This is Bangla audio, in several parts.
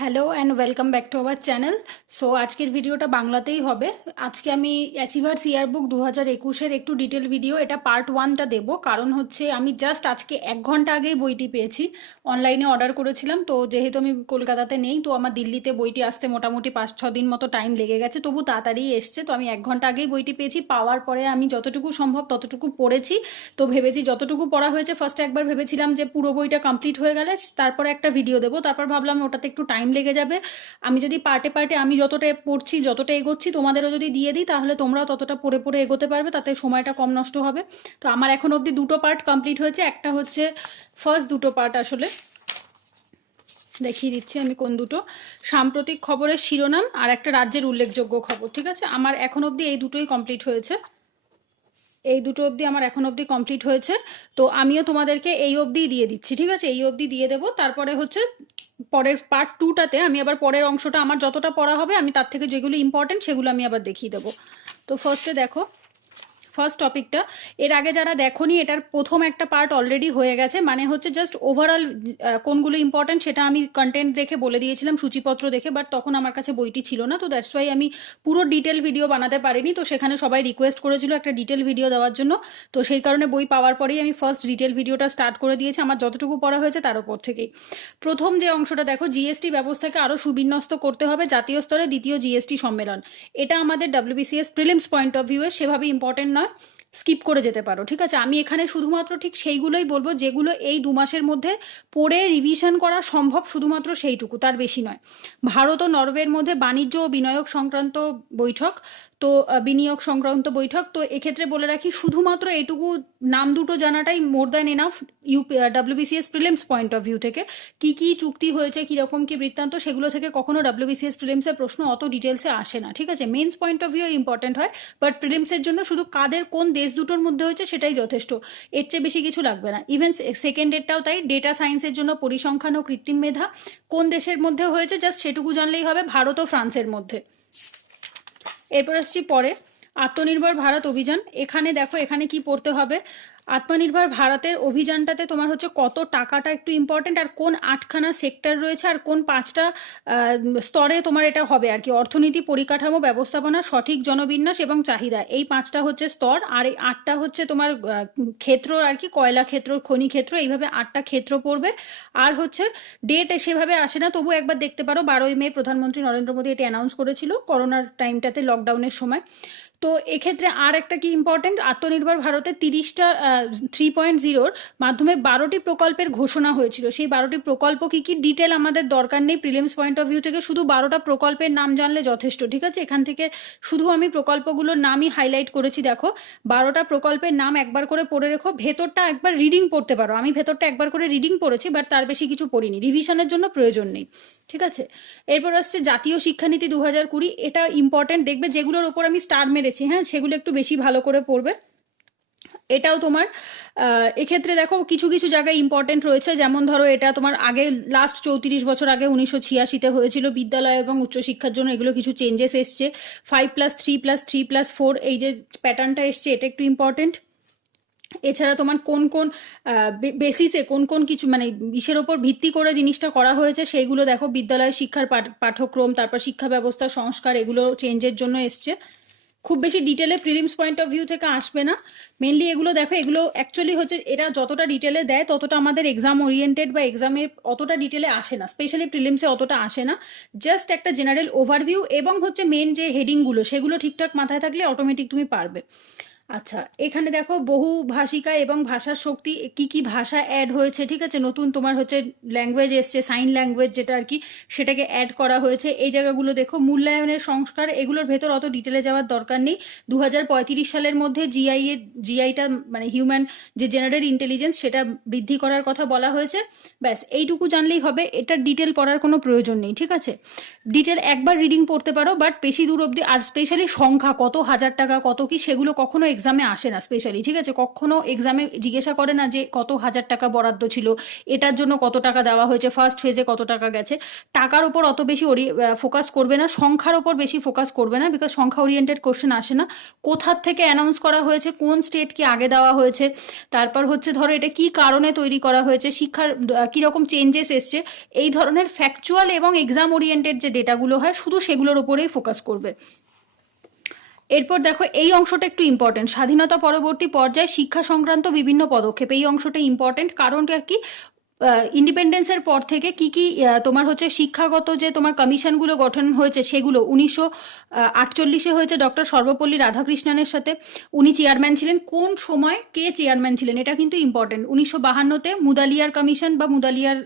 Hello and welcome back to our channel. So আজকের ভিডিওটা বাংলাতেই হবে। আজকে আমি অ্যাচিভার্স ইয়ারবুক 2021-এর একটু ডিটেল ভিডিও, এটা পার্ট 1টা দেবো। কারণ হচ্ছে আমি জাস্ট আজকে 1 ঘন্টা আগেই বইটি পেয়েছি, অনলাইনে অর্ডার করেছিলাম। তো যেহেতু আমি কলকাতাতে নেই, তো আমার দিল্লিতে বইটি আসতে মোটামুটি 5-6 দিন মতো টাইম লেগে গেছে, তবু তাড়াতাড়ি এসছে। তো আমি 1 ঘন্টা আগেই বইটি পেয়েছি, পাওয়ার পরে আমি যতটুকু সম্ভব ততটুকু পড়েছি। তো ভেবেছি যতটুকু পড়া হয়েছে, ফার্স্টে একবার ভেবেছিলাম যে পুরো বইটা কমপ্লিট হয়ে গেলে তারপরে একটা ভিডিও দেবো, তারপর ভাবলাম ওটাতে একটু টাইম লেগে যাবে। আমি যদি পার্টে পার্টে আমি যতটা পড়ছি, যতটা এগোচ্ছি, তোমাদেরও যদি দিয়ে দিই, তাহলে তোমরাও ততটা পড়ে পড়ে এগোতে পারবে, তাতে সময়টা কম নষ্ট হবে। তো আমার এখন অবধি 2টো পার্ট কমপ্লিট হয়েছে। একটা হচ্ছে ফার্স্ট 2টো পার্ট, আসলে দেখিয়ে দিচ্ছি আমি কোন দুটো। সাম্প্রতিক খবরের শিরোনাম আর একটা রাজ্যের উল্লেখযোগ্য খবর। ঠিক আছে, আমার এখন অবধি এই দুটোই কমপ্লিট হয়েছে। এই দুটো অবধি আমার এখন অবধি কমপ্লিট হয়েছে। তো আমিও তোমাদেরকে এই অবধিই দিয়ে দিচ্ছি। ঠিক আছে, এই অবধি দিয়ে দেবো। তারপরে হচ্ছে পরের পার্ট 2টাতে আমি আবার পরের অংশটা আমার যতটা পড়া হবে, আমি তার থেকে যেগুলো ইম্পর্টেন্ট সেগুলো আমি আবার দেখিয়ে দেবো। তো ফার্স্টে দেখো, ফার্স্ট টপিকটা, এর আগে যারা দেখোনি, এটার প্রথম একটা পার্ট অলরেডি হয়ে গেছে। মানে হচ্ছে জাস্ট ওভারঅল কোনগুলো ইম্পর্টেন্ট সেটা আমি কন্টেন্ট দেখে বলে দিয়েছিলাম, সূচিপত্র দেখে, বাট তখন আমার কাছে বইটি ছিল না। তো দ্যাটস ওয়াই আমি পুরো ডিটেল ভিডিও বানাতে পারিনি। তো সেখানে সবাই রিকোয়েস্ট করেছিল একটা ডিটেল ভিডিও দেওয়ার জন্য। তো সেই কারণে বই পাওয়ার পরেই আমি ফার্স্ট ডিটেল ভিডিওটা স্টার্ট করে দিয়েছি, আমার যতটুকু পড়া হয়েছে তার উপর থেকেই। প্রথম যে অংশটা দেখো, জিএসটি ব্যবস্থাকে আরও সুবিন্যস্ত করতে হবে, জাতীয় স্তরে দ্বিতীয় জিএসটি সম্মেলন। এটা আমাদের ডাব্লিউবিসিএস প্রিলিমস পয়েন্ট অফ ভিউয়ে সেভাবে ইম্পর্টেন্ট নয়, স্কিপ করে যেতে পারো। ঠিক আছে, আমি এখানে শুধুমাত্র ঠিক সেইগুলোই বলবো যেগুলো এই 2 মাসের মধ্যে পড়ে রিভিশন করা সম্ভব, শুধুমাত্র সেইটুকু, তার বেশি নয়। ভারত ও নরওয়ের মধ্যে বাণিজ্য ও বিনিয়োগ সংক্রান্ত বৈঠক, তো বিনিয়োগ সংক্রান্ত বৈঠক। তো এক্ষেত্রে বলে রাখি, শুধুমাত্র এইটুকু নাম দুটো জানাটাই more than enough WBCS prelims point of view থেকে। কি কি চুক্তি হয়েছে, কীরকম কি বৃত্তান্ত, সেগুলো থেকে কখনো ডাব্লিউবিসিএস প্রিলিমসের প্রশ্ন অত ডিটেলসে আসে না। ঠিক আছে, mains point of view important হয়, বাট প্রিলিমসের জন্য শুধু কাদের কোন দেশ দুটোর মধ্যে হয়েছে সেটাই যথেষ্ট, এর চেয়ে বেশি কিছু লাগবে না। ইভেন সেকেন্ডেরটাও তাই, ডেটা সায়েন্সের জন্য পরিসংখ্যান ও কৃত্রিম মেধা কোন দেশের মধ্যে হয়েছে জাস্ট সেটুকু জানলেই হবে, ভারত ও ফ্রান্সের মধ্যে। এরপর আসছি পরে, আত্মনির্ভর ভারত অভিযান। এখানে দেখো, এখানে কি পড়তে হবে, আত্মনির্ভর ভারতের অভিযানটাতে তোমার হচ্ছে কত টাকাটা একটু ইম্পর্টেন্ট, আর কোন 8খানা সেক্টর রয়েছে, আর কোন 5টা স্তরে তোমার এটা হবে আর কি। অর্থনীতি, পরিকাঠামো, ব্যবস্থাপনা, সঠিক জনবিন্যাস এবং চাহিদা, এই 5টা হচ্ছে স্তর। আর এই 8টা হচ্ছে তোমার ক্ষেত্র আর কি, কয়লা ক্ষেত্র, খনি ক্ষেত্র, এইভাবে 8টা ক্ষেত্র পড়বে। আর হচ্ছে ডেট সেভাবে আসে না, তবু একবার দেখতে পারো। 12ই মে প্রধানমন্ত্রী নরেন্দ্র মোদী এটি অ্যানাউন্স করেছিল করোনার টাইমটাতে, লকডাউনের সময়। তো এক্ষেত্রে আর একটা কি ইম্পর্টেন্ট, আত্মনির্ভর ভারতের 30টা 3.0-র মাধ্যমে 12টি প্রকল্পের ঘোষণা হয়েছিল। সেই 12টি প্রকল্প কি কি ডিটেল আমাদের দরকার নেই প্রিলিমস পয়েন্ট অফ ভিউ থেকে, শুধু 12টা প্রকল্পের নাম জানলে যথেষ্ট। ঠিক আছে, এখান থেকে শুধু আমি প্রকল্পগুলোর নামই হাইলাইট করেছি। দেখো, 12টা প্রকল্পের নাম একবার করে পড়ে রেখো, ভেতরটা একবার রিডিং পড়তে পারো। আমি ভেতরটা একবার করে রিডিং পড়েছি, বাট তার বেশি কিছু পড়িনি, রিভিশনের জন্য প্রয়োজন নেই। ঠিক আছে, এরপর আসছে জাতীয় শিক্ষানীতি 2020। এটা ইম্পর্টেন্ট, দেখবে যেগুলোর ওপর আমি স্টার মেরেছি, হ্যাঁ, সেগুলো একটু বেশি ভালো করে পড়বে। এটাও তোমার এক্ষেত্রে দেখো কিছু কিছু জায়গায় ইম্পর্টেন্ট রয়েছে, যেমন ধরো এটা তোমার আগে লাস্ট 34 বছর আগে 1986-তে হয়েছিল বিদ্যালয় এবং উচ্চশিক্ষার জন্য, এগুলো কিছু চেঞ্জেস এসছে। 5+3+3+4 এই যে প্যাটার্নটা এসছে, এটা একটু ইম্পর্টেন্ট। এছাড়া তোমার কোন কোন বেসিসে কোন কোন কিছু মানে ইসের ওপর ভিত্তি করে জিনিসটা করা হয়েছে সেইগুলো দেখো। বিদ্যালয় শিক্ষার পাঠ্যক্রম, তারপর শিক্ষা ব্যবস্থা সংস্কার, এগুলো চেঞ্জের জন্য এসছে। খুব বেশি ডিটেলে প্রিলিমস পয়েন্ট অফ ভিউ থেকে আসবে না। মেনলি এগুলো দেখো, এগুলো অ্যাকচুয়ালি হচ্ছে, এরা যতটা ডিটেলে দেয় ততটা আমাদের এক্সাম ওরিয়েন্টেড বা এক্সামে অতটা ডিটেলে আসে না, স্পেশালি প্রিলিমসে অতটা আসে না। জাস্ট একটা জেনারেল ওভারভিউ এবং হচ্ছে মেন যে হেডিংগুলো, সেগুলো ঠিকঠাক মাথায় থাকলে অটোমেটিক তুমি পারবে। আচ্ছা, এখানে দেখো বহু ভাষিকা এবং ভাষার শক্তি, কি কি ভাষা অ্যাড হয়েছে। ঠিক আছে, নতুন তোমার হচ্ছে ল্যাঙ্গুয়েজ এসছে, সাইন ল্যাঙ্গুয়েজ যেটা আর কি, সেটাকে অ্যাড করা হয়েছে। এই জায়গাগুলো দেখো, মূল্যায়নের সংস্কার, এগুলোর ভেতর অত ডিটেলে যাওয়ার দরকার নেই। 2035 সালের মধ্যে জিআইটা মানে হিউম্যান যে জেনারেল ইন্টেলিজেন্স, সেটা বৃদ্ধি করার কথা বলা হয়েছে। ব্যাস এইটুকু জানলেই হবে, এটার ডিটেল পড়ার কোনো প্রয়োজন নেই। ঠিক আছে, ডিটেল একবার রিডিং পড়তে পারো, বাট বেশি দূর অবধি, আর স্পেশালি সংখ্যা কত হাজার টাকা কত কি, সেগুলো কখনো এক্সামে আসে না স্পেশালি, ঠিক আছে? কখনো এক্সামে জিজ্ঞাসা করে না যে কত হাজার টাকা বরাদ্দ ছিল, এটার জন্য কত টাকা দেওয়া হয়েছে, ফার্স্ট ফেজে কত টাকা গেছে। টাকার ওপর অত বেশি ফোকাস করবে না, সংখ্যার ওপর বেশি ফোকাস করবে না, বিকজ সংখ্যা ওরিয়েন্টেড কোশ্চেন আসে না। কোথার থেকে অ্যানাউন্স করা হয়েছে, কোন স্টেটকে আগে দেওয়া হয়েছে, তারপর হচ্ছে ধরো এটা কি কারণে তৈরি করা হয়েছে, শিক্ষার কীরকম চেঞ্জেস এসছে, এই ধরনের ফ্যাকচুয়াল এবং এক্সাম ওরিয়েন্টেড যে ডেটাগুলো হয় শুধু সেগুলোর উপরেই ফোকাস করবে। এরপর দেখো এই অংশটা একটু ইম্পর্টেন্ট, স্বাধীনতা পরবর্তী পর্যায়ে শিক্ষা সংক্রান্ত বিভিন্ন পদক্ষেপ। এই অংশটা ইম্পর্টেন্ট, কারণটা কি, ইন্ডিপেন্ডেন্সের পর থেকে কি কি তোমার হচ্ছে শিক্ষাগত যে তোমার কমিশনগুলো গঠন হয়েছে সেগুলো 1948 হয়েছে ডক্টর সর্বপল্লী রাধাকৃষ্ণনের সাথে, উনি চেয়ারম্যান ছিলেন। কোন সময় কে চেয়ারম্যান ছিলেন এটা কিন্তু ইম্পর্টেন্ট। 1952-তে মুদালিয়ার কমিশন বা মুদালিয়ার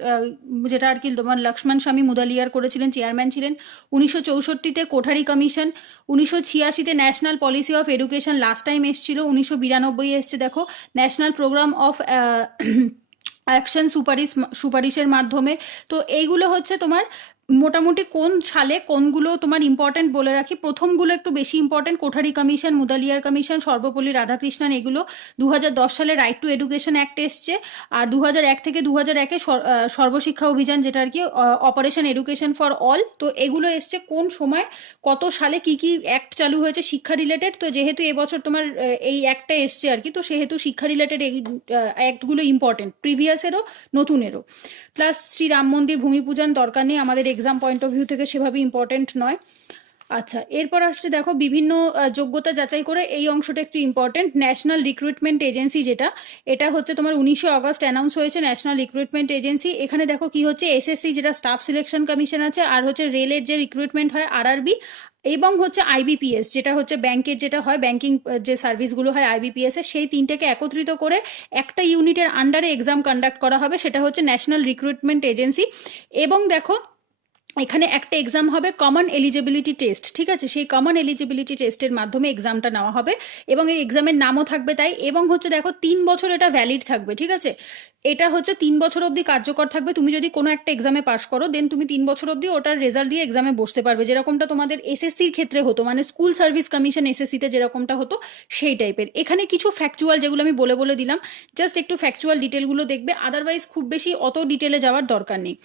যেটা আর কি তোমার লক্ষ্মণ স্বামী মুদালিয়ার করেছিলেন, চেয়ারম্যান ছিলেন। 1964-তে কোঠারি কমিশন। 1986-তে national policy of education last time এসেছিল। 1992 এসছে দেখো ন্যাশনাল প্রোগ্রাম অফ অ্যাকশন সুপারিশের মাধ্যমে। তো এইগুলো হচ্ছে তোমার মোটামুটি কোন সালে কোনগুলো তোমার ইম্পর্টেন্ট বলে রাখি। প্রথমগুলো একটু বেশি important, Kothari commission, Mudaliar commission, Sarvepalli Radhakrishnan, এগুলো। 2010 সালে রাইট টু এডুকেশন অ্যাক্ট এসছে। আর 2001 থেকে 2001-এ সর্বশিক্ষা অভিযান, যেটা আর কি অপারেশন এডুকেশন ফর অল। তো এগুলো এসছে কোন সময় কত সালে কি কি অ্যাক্ট চালু হয়েছে শিক্ষা রিলেটেড। তো যেহেতু এবছর তোমার এই অ্যাক্টটা এসছে আর কি, তো সেহেতু শিক্ষা রিলেটেড এই অ্যাক্টগুলো ইম্পর্টেন্ট, প্রিভিয়াসেরও নতুনেরও। প্লাস শ্রী রাম মন্দির ভূমি পূজন দরকার নেই, আমাদের এক্সাম পয়েন্ট অফ ভিউ থেকে সেভাবে ইম্পর্টেন্ট নয়। আচ্ছা, এরপর আসছে দেখো বিভিন্ন যোগ্যতা যাচাই করে, এই অংশটা একটু ইম্পর্টেন্ট। ন্যাশনাল রিক্রুটমেন্ট এজেন্সি, যেটা এটা হচ্ছে তোমার 19 আগস্ট অ্যানাউন্স হয়েছে ন্যাশনাল রিক্রুটমেন্ট এজেন্সি। এখানে দেখো কি হচ্ছে, এসএসসি যেটা স্টাফ সিলেকশন কমিশন আছে, আর হচ্ছে রেলের যে রিক্রুটমেন্ট হয় আরআরবি, এবং হচ্ছে আইবিপিএস যেটা হচ্ছে ব্যাংকের যেটা হয়, ব্যাংকিং যে সার্ভিসগুলো হয় আইবিপিএস এর, সেই তিনটাকে একত্রিত করে একটা ইউনিটের আন্ডারে এক্সাম কন্ডাক্ট করা হবে, সেটা হচ্ছে ন্যাশনাল রিক্রুটমেন্ট এজেন্সি। এবং দেখো এখানে একটা এক্সাম হবে কমন এলিজিবিলিটি টেস্ট, ঠিক আছে? সেই কমন এলিজিবিলিটি টেস্টের মাধ্যমে এক্সামটা নেওয়া হবে, এবং এই এক্সামের নামও থাকবে তাই। এবং হচ্ছে দেখো 3 বছর এটা ভ্যালিড থাকবে, ঠিক আছে? এটা হচ্ছে 3 বছর অবধি কার্যকর থাকবে। তুমি যদি কোনো একটা এক্সামে পাস করো, দেন তুমি 3 বছর অবধি ওটার রেজাল্ট দিয়ে এক্সামে বসতে পারবে, যেরকমটা তোমাদের এসএসসির ক্ষেত্রে হতো, মানে স্কুল সার্ভিস কমিশন এসএসসিতে যেরকমটা হতো সেই টাইপের। এখানে কিছু ফ্যাকচুয়াল যেগুলো আমি বলে বলে দিলাম, জাস্ট একটু ফ্যাকচুয়াল ডিটেলগুলো দেখবে, আদারওয়াইজ খুব বেশি অত ডিটেলে যাওয়ার দরকার নেই।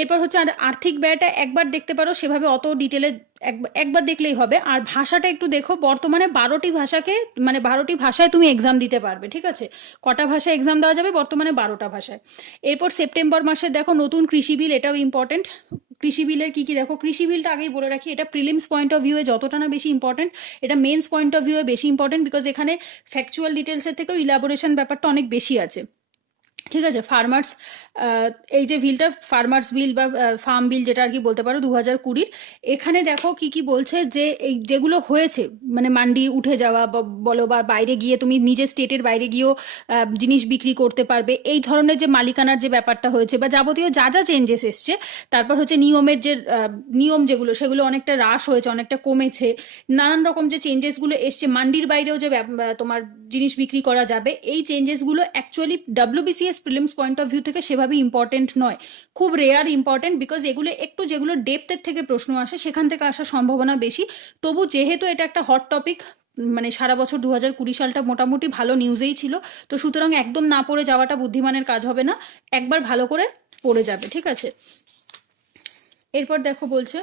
এরপর হচ্ছে আর আর্থিক ব্যয়টা একবার দেখতে পারো, সেভাবে অত ডিটেলে একবার দেখলেই হবে। আর ভাষাটা একটু দেখো, বর্তমানে 12টি ভাষাকে মানে 12টি ভাষায় তুমি এক্সাম দিতে পারবে, ঠিক আছে? কটা ভাষায় এক্সাম দেওয়া যাবে? বর্তমানে 12টা ভাষায়। এরপর সেপ্টেম্বর মাসে দেখো নতুন কৃষি বিল, এটাও ইম্পর্টেন্ট। কৃষি বিলের কি কি দেখো, কৃষি বিলটা আগেই বলে রাখি, এটা প্রিলিমস পয়েন্ট অফ ভিউয়ে যতটা না বেশি ইম্পর্টেন্ট, এটা মেন্স পয়েন্ট অফ ভিউয়ে বেশি ইম্পর্টেন্ট, বিকজ এখানে ফ্যাকচুয়াল ডিটেলসের থেকেও ইলাবোরেশন ব্যাপারটা অনেক বেশি আছে, ঠিক আছে? ফার্মার্স, এই যে বিলটা ফার্মার্স বিল বা ফার্ম বিল যেটা আর কি বলতে পারো 2020, এখানে দেখো কি কি বলছে, যে এই যেগুলো হয়েছে মানে মান্ডি উঠে যাওয়া বলো, বা বাইরে গিয়ে তুমি নিজের স্টেটের বাইরে গিয়েও জিনিস বিক্রি করতে পারবে, এই ধরনের যে মালিকানার যে ব্যাপারটা হয়েছে বা যাবতীয় যা যা চেঞ্জেস এসছে। তারপর হচ্ছে নিয়মের যে নিয়ম যেগুলো, সেগুলো অনেকটা হ্রাস হয়েছে, অনেকটা কমেছে। নানান রকম যে চেঞ্জেসগুলো এসছে, মান্ডির বাইরেও যে তোমার জিনিস বিক্রি করা যাবে, এই চেঞ্জেসগুলো actually WBCS prelims point of view থেকে সেভাবে ইম্পর্টেন্ট নয়, খুব রেয়ার ইম্পর্টেন্ট, বিকজ এগুলো একটু যেগুলো ডেপথের থেকে প্রশ্ন আসে সেখান থেকে আসার সম্ভাবনা বেশি। তবু যেহেতু এটা একটা হট টপিক, মানে সারা বছর 2020 সালটা মোটামুটি ভালো নিউজেই ছিল, তো সুতরাং একদম না পড়ে যাওয়াটা বুদ্ধিমানের কাজ হবে না, একবার ভালো করে পড়ে যাবে, ঠিক আছে? এরপর দেখো বলছে,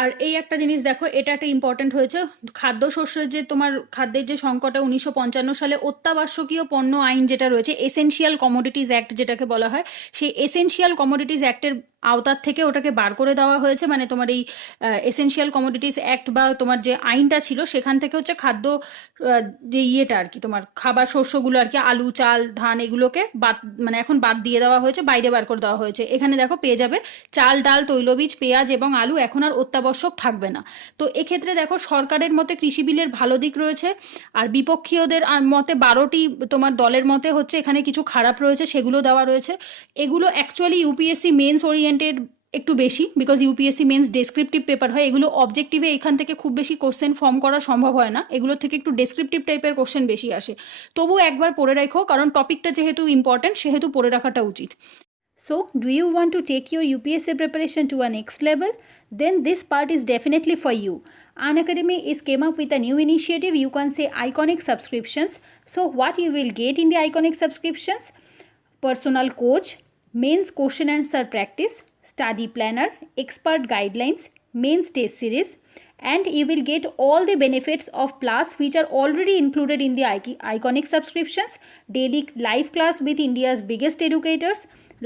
আর এই একটা জিনিস দেখো, এটা একটা ইম্পর্টেন্ট হয়েছে, খাদ্যশস্যের যে তোমার খাদ্যের যে সংকটে 1955 সালে অত্যাবশ্যকীয় পণ্য আইন যেটা রয়েছে, এসেনশিয়াল কমোডিটিস অ্যাক্ট যেটাকে বলা হয়, সেই এসেনশিয়াল কমোডিটিস অ্যাক্টের আওতার থেকে ওটাকে বার করে দেওয়া হয়েছে। মানে তোমার এই এসেনশিয়াল কমোডিটিস অ্যাক্ট বা তোমার যে আইনটা ছিল, সেখান থেকে হচ্ছে খাদ্য যে ইয়েটা আর কি তোমার খাবার শস্যগুলো আর কি, আলু, চাল, ধান, এগুলোকে বাদ মানে এখন বাদ দিয়ে দেওয়া হয়েছে, বাইরে বার করে দেওয়া হয়েছে। এখানে দেখো পেয়ে যাবে চাল, ডাল, তৈলবীজ, পেঁয়াজ এবং আলু এখন আর অত্যাবশ্যক থাকবে না। তো এক্ষেত্রে দেখো সরকারের মতে কৃষি বিলের ভালো দিক রয়েছে, আর বিপক্ষীয়দের মতে 12টি তোমার দলের মতে হচ্ছে এখানে কিছু খারাপ রয়েছে, সেগুলো দেওয়া রয়েছে। এগুলো অ্যাকচুয়ালি ইউপিএসসি মেন্স ওরিয়েন্টেড একটু বেশি, because UPSC mains descriptive paper হয়, এগুলো অবজেক্টিভে এখান থেকে খুব বেশি কোশ্চেন ফর্ম করা সম্ভব হয় না, এগুলোর থেকে একটু ডেসক্রিপটিভ টাইপের কোশ্চেন বেশি আসে। তবু একবার পড়ে রাখো, কারণ টপিকটা যেহেতু ইম্পর্টেন্ট সেহেতু পড়ে রাখাটা উচিত। So, do you want to take your UPSC preparation to a next level? Then this part is definitely for you. Unacademy is came up with a new initiative, you can say iconic subscriptions. So, what you will get in the iconic subscriptions? Personal coach, mains question answer practice, study planner, expert guidelines, mains test series, and you will get all the benefits of plus which are already included in the iconic subscriptions: daily live class with India's biggest educators,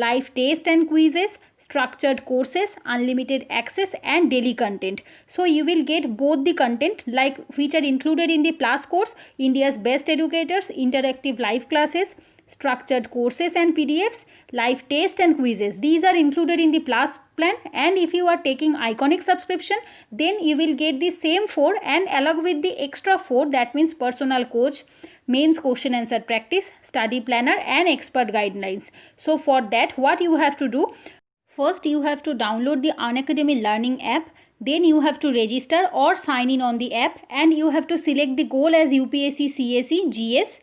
live test and quizzes, structured courses, unlimited access, and daily content. So you will get both the content like which are included in the plus course: India's best educators, interactive live classes, structured courses and PDFs, live test and quizzes. These are included in the plus plan, and if you are taking iconic subscription, then you will get the same 4 and along with the extra 4, that means personal coach, mains question answer practice, study planner, and expert guidelines. So for that, what you have to do? First, you have to download the Unacademy Learning app. Then you have to register or sign in on the app, and you have to select the goal as UPSC, CSE, GS.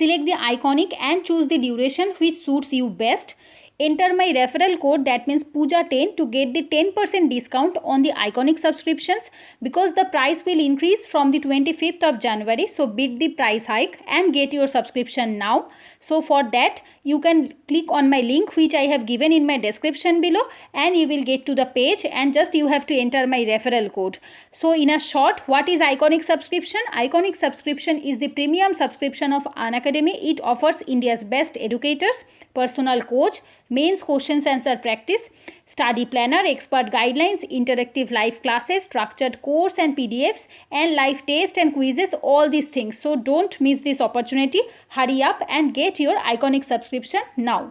Select the iconic and choose the duration which suits you best. Enter my referral code, that means Pooja10, to get the 10% discount on the iconic subscriptions, because the price will increase from the 25th of January. So beat the price hike and get your subscription now. So for that, you can click on my link which I have given in my description below, and you will get to the page, and just you have to enter my referral code. So in a short, what is iconic subscription? Iconic subscription is the premium subscription of Unacademy. It offers India's best educators, personal coach, mains questions answer practice, study planner, expert guidelines, interactive live classes, structured course and PDFs, and live test and quizzes, all these things. So don't miss this opportunity. Hurry up and get your iconic subscription now.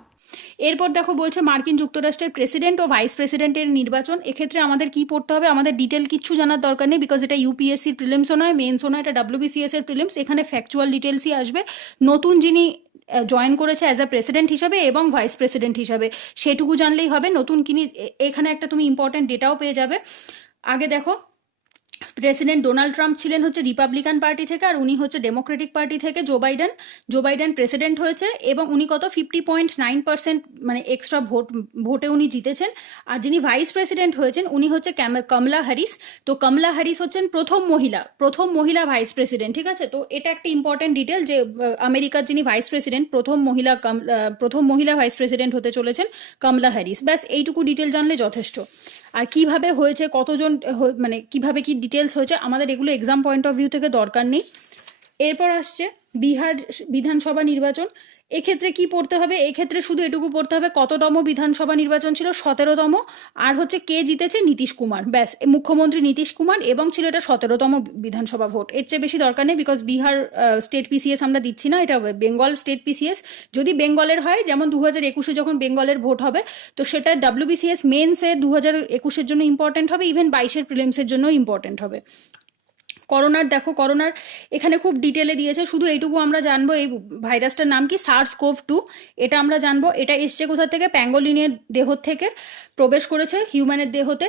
এরপর দেখো বলছে মার্কিন যুক্তরাষ্ট্রের প্রেসিডেন্ট ও ভাইস প্রেসিডেন্টের নির্বাচন। এক্ষেত্রে আমাদের কি পড়তে হবে? আমাদের ডিটেল কিচ্ছু জানার দরকার নেই, বিকজ এটা ইউপিএসসির প্রিলিমসও নয়, মেন্সও নয়, এটা WBCS এর প্রিলিমস। এখানে ফ্যাকচুয়াল ডিটেলসই আসবে। নতুন যিনি জয়েন করেছে অ্যাজ আ প্রেসিডেন্ট হিসাবে এবং ভাইস প্রেসিডেন্ট হিসাবে, সেটুকু জানলেই হবে। নতুন কিনি এখানে একটা তুমি ইম্পর্টেন্ট ডেটাও পেয়ে যাবে। আগে দেখো, প্রেসিডেন্ট ডোনাল্ড ট্রাম্প ছিলেন হচ্ছে রিপাবলিকান পার্টি থেকে, আর উনি হচ্ছে ডেমোক্রেটিক পার্টি থেকে। জো বাইডেন প্রেসিডেন্ট হয়েছে এবং উনি কত 50.9% মানে এক্সট্রা ভোটে উনি জিতেছেন। আর যিনি ভাইস প্রেসিডেন্ট হয়েছেন উনি হচ্ছে কমলা হ্যারিস। তো কমলা হ্যারিস হচ্ছেন প্রথম মহিলা ভাইস প্রেসিডেন্ট, ঠিক আছে। তো এটা একটা ইম্পর্টেন্ট ডিটেল যে আমেরিকার যিনি ভাইস প্রেসিডেন্ট, প্রথম মহিলা ভাইস প্রেসিডেন্ট হতে চলেছেন কমলা হ্যারিস। ব্যাস এইটুকু ডিটেল জানলে যথেষ্ট। আর কিভাবে হয়েছে, কতজন মানে কিভাবে কি ডিটেলস হয়েছে, আমাদের এগুলো এক্সাম পয়েন্ট অফ ভিউ থেকে দরকার নেই। এরপর আসছে বিহার বিধানসভা নির্বাচন। এক্ষেত্রে কি পড়তে হবে? এক্ষেত্রে শুধু এটুকু পড়তে হবে কততম বিধানসভা নির্বাচন ছিল, 17তম। আর হচ্ছে কে জিতেছে, নীতিশ কুমার। ব্যাস, মুখ্যমন্ত্রী নীতিশ কুমার, এবং ছিল এটা 17তম বিধানসভা ভোট। এর চেয়ে বেশি দরকার নেই, বিকজ বিহার স্টেট পিসিএস আমরা দিচ্ছি না, এটা বেঙ্গল স্টেট পিসিএস। যদি বেঙ্গলের হয়, যেমন 2021-এ যখন বেঙ্গলের ভোট হবে, তো সেটা WBCS মেন্সের 2021-এর জন্য ইম্পর্টেন্ট হবে, ইভেন 22-এর প্রিলিমসের জন্য ইম্পর্টেন্ট হবে। করোনার দেখো, করোনার এখানে খুব ডিটেলে দিয়েছে। শুধু এইটুকু আমরা জানবো এই ভাইরাসটার নাম কি, SARS-CoV-2। এটা আমরা জানবো। এটা এসছে কোথা থেকে? প্যাঙ্গোলিনের দেহ থেকে প্রবেশ করেছে হিউম্যানের দেহতে।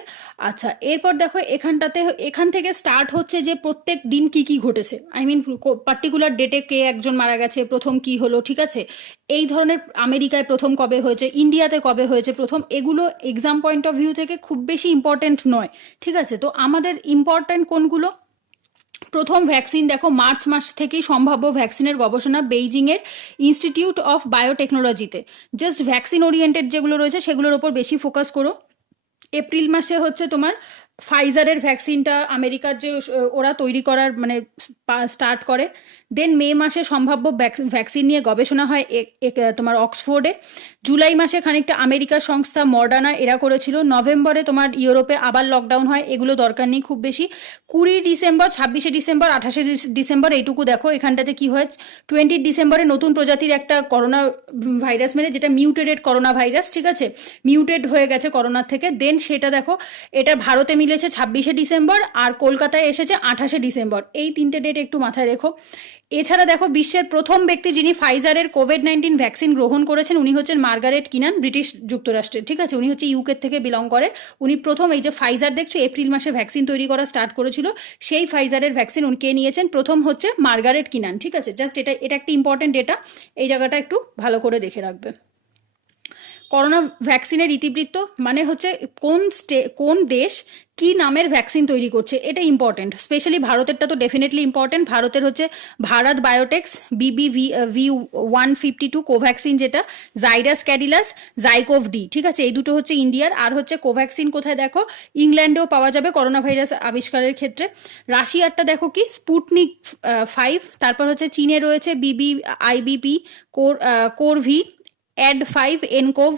আচ্ছা, এরপর দেখো এখান থেকে স্টার্ট হচ্ছে যে প্রত্যেক দিন কি কি ঘটেছে, আই মিন পার্টিকুলার ডেটে কে একজন মারা গেছে, প্রথম কি হলো, ঠিক আছে। এই ধরনের আমেরিকায় প্রথম কবে হয়েছে, ইন্ডিয়াতে কবে হয়েছে প্রথম, এগুলো এক্সাম পয়েন্ট অফ ভিউ থেকে খুব বেশি ইম্পর্টেন্ট নয়, ঠিক আছে। তো আমাদের ইম্পর্টেন্ট কোনগুলো? প্রথম ভ্যাকসিন দেখো, মার্চ মাস থেকেই সম্ভাব্য ভ্যাকসিনের গবেষণা বেইজিংয়ের ইনস্টিটিউট অফ বায়োটেকনোলজিতে। জাস্ট ভ্যাকসিন ওরিয়েন্টেড যেগুলো রয়েছে সেগুলোর ওপর বেশি ফোকাস করো। এপ্রিল মাসে হচ্ছে তোমার ফাইজারের ভ্যাকসিনটা আমেরিকার যে ওরা তৈরি করার মানে স্টার্ট করে। দেন মে মাসে সম্ভাব্য ভ্যাকসিন নিয়ে গবেষণা হয় তোমার অক্সফোর্ডে। জুলাই মাসে খানিকটা আমেরিকার সংস্থা মডার্না এরা করেছিল। নভেম্বরে তোমার ইউরোপে আবার লকডাউন হয়, এগুলো দরকার নেই খুব বেশি। 20 ডিসেম্বর, 26শে ডিসেম্বর, 28শে ডিসেম্বর, এইটুকু দেখো। এখানটাতে কি হয়, 20 ডিসেম্বরে নতুন প্রজাতির একটা করোনা ভাইরাস মেরে, যেটা মিউটেটেড করোনা ভাইরাস, ঠিক আছে, মিউটেড হয়ে গেছে করোনার থেকে। দেন সেটা দেখো, এটা ভারতে মিলেছে 26শে ডিসেম্বর, আর কলকাতায় এসেছে 28শে ডিসেম্বর। এই তিনটে ডেট একটু মাথায় রেখো। এছাড়া দেখো, বিশ্বের প্রথম ব্যক্তি যিনি ফাইজারের কোভিড-19 ভ্যাকসিন গ্রহণ করেছেন উনি হচ্ছেন মার্গারেট কিনান, ব্রিটিশ যুক্তরাষ্ট্রের, ঠিক আছে। উনি হচ্ছে ইউকে থেকে বিলং করে। উনি প্রথম এই যে ফাইজার দেখছো, এপ্রিল মাসে ভ্যাকসিন তৈরি করা স্টার্ট করেছিল, সেই ফাইজারের ভ্যাকসিন উনি কে নিয়েছেন, প্রথম হচ্ছে মার্গারেট কিনান, ঠিক আছে। জাস্ট এটা একটা ইম্পর্টেন্ট ডেটা, এই জায়গাটা একটু ভালো করে দেখে রাখবে। করোনা ভ্যাকসিনের ইতিবৃত্ত মানে হচ্ছে কোন দেশ কি নামের ভ্যাকসিন তৈরি করছে, এটা ইম্পর্টেন্ট। স্পেশালি ভারতেরটা তো ডেফিনেটলি ইম্পর্টেন্ট। ভারতের হচ্ছে ভারত বায়োটেক্স, BBV152 কোভ্যাক্সিন, যেটা জাইডাস ক্যাডিলাস, জাইকোভ ডি, ঠিক আছে, এই দুটো হচ্ছে ইন্ডিয়ার। আর হচ্ছে কোভ্যাক্সিন কোথায় দেখো, ইংল্যান্ডেও পাওয়া যাবে করোনা ভাইরাস আবিষ্কারের ক্ষেত্রে। রাশিয়ারটা দেখো কি, স্পুটনিক 5। তারপর হচ্ছে চীনে রয়েছে IBP কোরভি, অ্যাড 5 এনকোভ।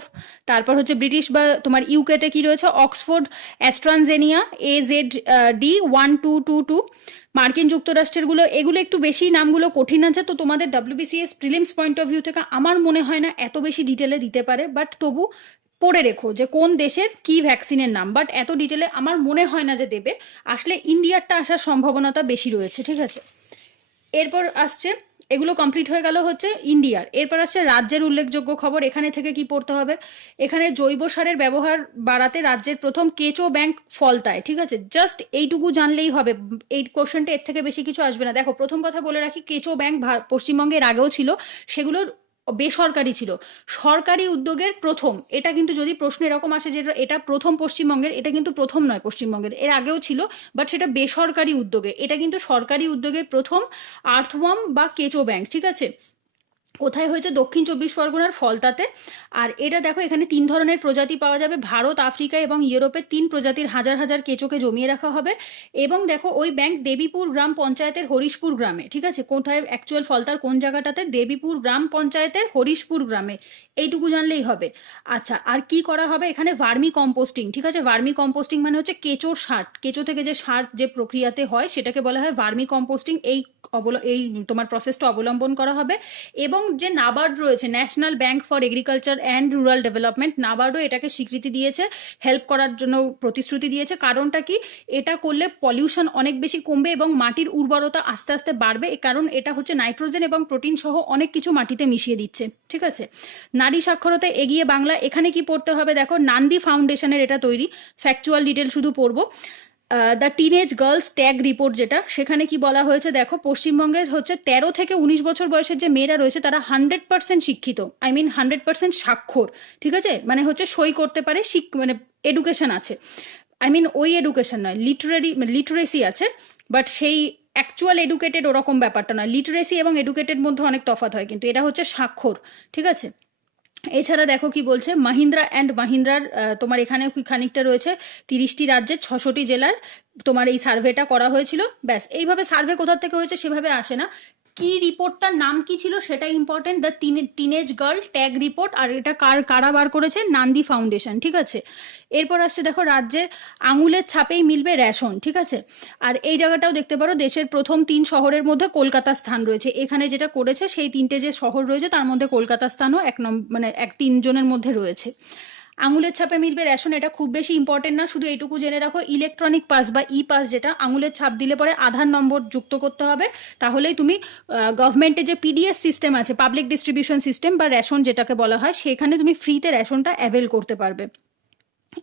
তারপর হচ্ছে ব্রিটিশ বা তোমার ইউকেতে কি রয়েছে, অক্সফোর্ড অ্যাস্ট্রানজেনিয়া AZD1222। মার্কিন যুক্তরাষ্ট্রেরগুলো এগুলো একটু বেশি নামগুলো কঠিন আছে, তো তোমাদের WBCS prelims point of view থেকে আমার মনে হয় না এত বেশি ডিটেলে দিতে পারে, বাট তবু পড়ে রেখো যে কোন দেশের কি ভ্যাকসিনের নাম, বাট এত ডিটেলে আমার মনে হয় না যে দেবে। আসলে ইন্ডিয়ারটা আসার সম্ভাবনাটা বেশি রয়েছে, ঠিক আছে। এরপর আসছে, এগুলো কমপ্লিট হয়ে গেল হচ্ছে ইন্ডিয়ার। এরপর আসছে রাজ্যের উল্লেখযোগ্য খবর। এখানে থেকে কি পড়তে হবে, এখানে জৈব সারের ব্যবহার বাড়াতে রাজ্যের প্রথম কেঁচো ব্যাংক ফলতায়, ঠিক আছে। জাস্ট এইটুকু জানলেই হবে, এই কোশ্চেনটা এর থেকে বেশি কিছু আসবে না। দেখো প্রথম কথা বলে রাখি, কেঁচো ব্যাংক পশ্চিমবঙ্গের আগেও ছিল, সেগুলোর বেসরকারি ছিল। সরকারি উদ্যোগের প্রথম, এটা কিন্তু যদি প্রশ্ন এরকম আসে যে এটা প্রথম পশ্চিমবঙ্গের, এটা কিন্তু প্রথম নয় পশ্চিমবঙ্গের, এর আগেও ছিল, বাট সেটা বেসরকারি উদ্যোগে। এটা কিন্তু সরকারি উদ্যোগে প্রথম আর্থওয়ার্ম বা কেঁচো ব্যাংক, ঠিক আছে। কোথায় হয়েছে, দক্ষিণ 24 পরগনার ফলতাতে। আর এটা দেখো এখানে 3 ধরনের প্রজাতি পাওয়া যাবে, ভারত, আফ্রিকা এবং ইউরোপের 3 প্রজাতির হাজার হাজার কেঁচোকে জমিয়ে রাখা হবে। এবং দেখো ওই ব্যাংক দেবীপুর গ্রাম পঞ্চায়েতের হরিশপুর গ্রামে, ঠিক আছে। কোথায় অ্যাকচুয়াল ফলতার কোন জায়গাটাতে, দেবীপুর গ্রাম পঞ্চায়েতের হরিশপুর গ্রামে, এইটুকু জানলেই হবে। আচ্ছা, আর কি করা হবে এখানে, ভার্মি কম্পোস্টিং, ঠিক আছে। ভার্মি কম্পোস্টিং মানে হচ্ছে কেঁচোর সার, কেঁচো থেকে যে সার যে প্রক্রিয়াতে হয় সেটাকে বলা হয় ভার্মি কম্পোস্টিং। এই তোমার প্রসেসটা অবলম্বন করা হবে। এবং যে নাবার্ড রয়েছে, national bank for agriculture and rural development, নাবার্ডও এটাকে স্বীকৃতি দিয়েছে, হেল্প করার জন্য প্রতিশ্রুতি দিয়েছে। কারণটা কি, এটা করলে পলিউশন অনেক বেশি কমবে এবং মাটির উর্বরতা আস্তে আস্তে বাড়বে, কারণ এটা হচ্ছে নাইট্রোজেন এবং প্রোটিন সহ অনেক কিছু মাটিতে মিশিয়ে দিচ্ছে, ঠিক আছে। নারী সাক্ষরতা এগিয়ে বাংলা, এখানে কি পড়তে হবে দেখো, নান্দি ফাউন্ডেশনের এটা তৈরি, ফ্যাকচুয়াল ডিটেল শুধু পড়বো। The teenage girls tag report, যেটা সেখানে কি বলা হয়েছে দেখো, পশ্চিমবঙ্গের হচ্ছে 13 থেকে 19 বছর বয়সের যে মেয়েরা রয়েছে তারা 100% শিক্ষিত, 100% স্বাক্ষর, ঠিক আছে, মানে হচ্ছে সই করতে পারে, মানে এডুকেশন আছে, ওই এডুকেশন নয়, লিটারেসি আছে, বাট সেই অ্যাকচুয়াল এডুকেটেড ওরকম ব্যাপারটা নয়। লিটারেসি এবং এডুকেটেড মধ্যে অনেক তফাৎ হয়, কিন্তু এটা হচ্ছে স্বাক্ষর, ঠিক আছে। এছাড়া দেখো কি বলছে, মাহিন্দ্রা অ্যান্ড মাহিন্দ্রার তোমার এখানে খানিকটা রয়েছে, 30টি রাজ্যের 600টি জেলার তোমার এই সার্ভেটা করা হয়েছিল। ব্যাস, এইভাবে সার্ভে কোথা থেকে হয়েছে সেভাবে আসে না, কি রিপোর্টটার নাম কি ছিল সেটা important, the teenage girl tag report. আর এটা কারা বার করেছে, নান্দি ফাউন্ডেশন, ঠিক আছে। এরপর আসছে দেখো, রাজ্যে আঙুলের ছাপেই মিলবে রেশন, ঠিক আছে। আর এই জায়গাটাও দেখতে পারো, দেশের প্রথম 3 শহরের মধ্যে কলকাতার স্থান রয়েছে। এখানে যেটা করেছে সেই 3টে যে শহর রয়েছে তার মধ্যে কলকাতার স্থানও 3 জনের মধ্যে রয়েছে। আঙুলের ছাপে মিলবে রেশন, এটা খুব বেশি ইম্পর্টেন্ট না, শুধু এইটুকু জেনে রাখো, ইলেকট্রনিক পাস বা ই পাস, যেটা আঙুলের ছাপ দিলে পরে আধার নম্বর যুক্ত করতে হবে, তাহলেই তুমি গভর্নমেন্টের যে PDS সিস্টেম আছে, পাবলিক ডিস্ট্রিবিউশন সিস্টেম বা রেশন যেটাকে বলা হয়, সেখানে তুমি ফ্রিতে রেশনটা অ্যাভেল করতে পারবে।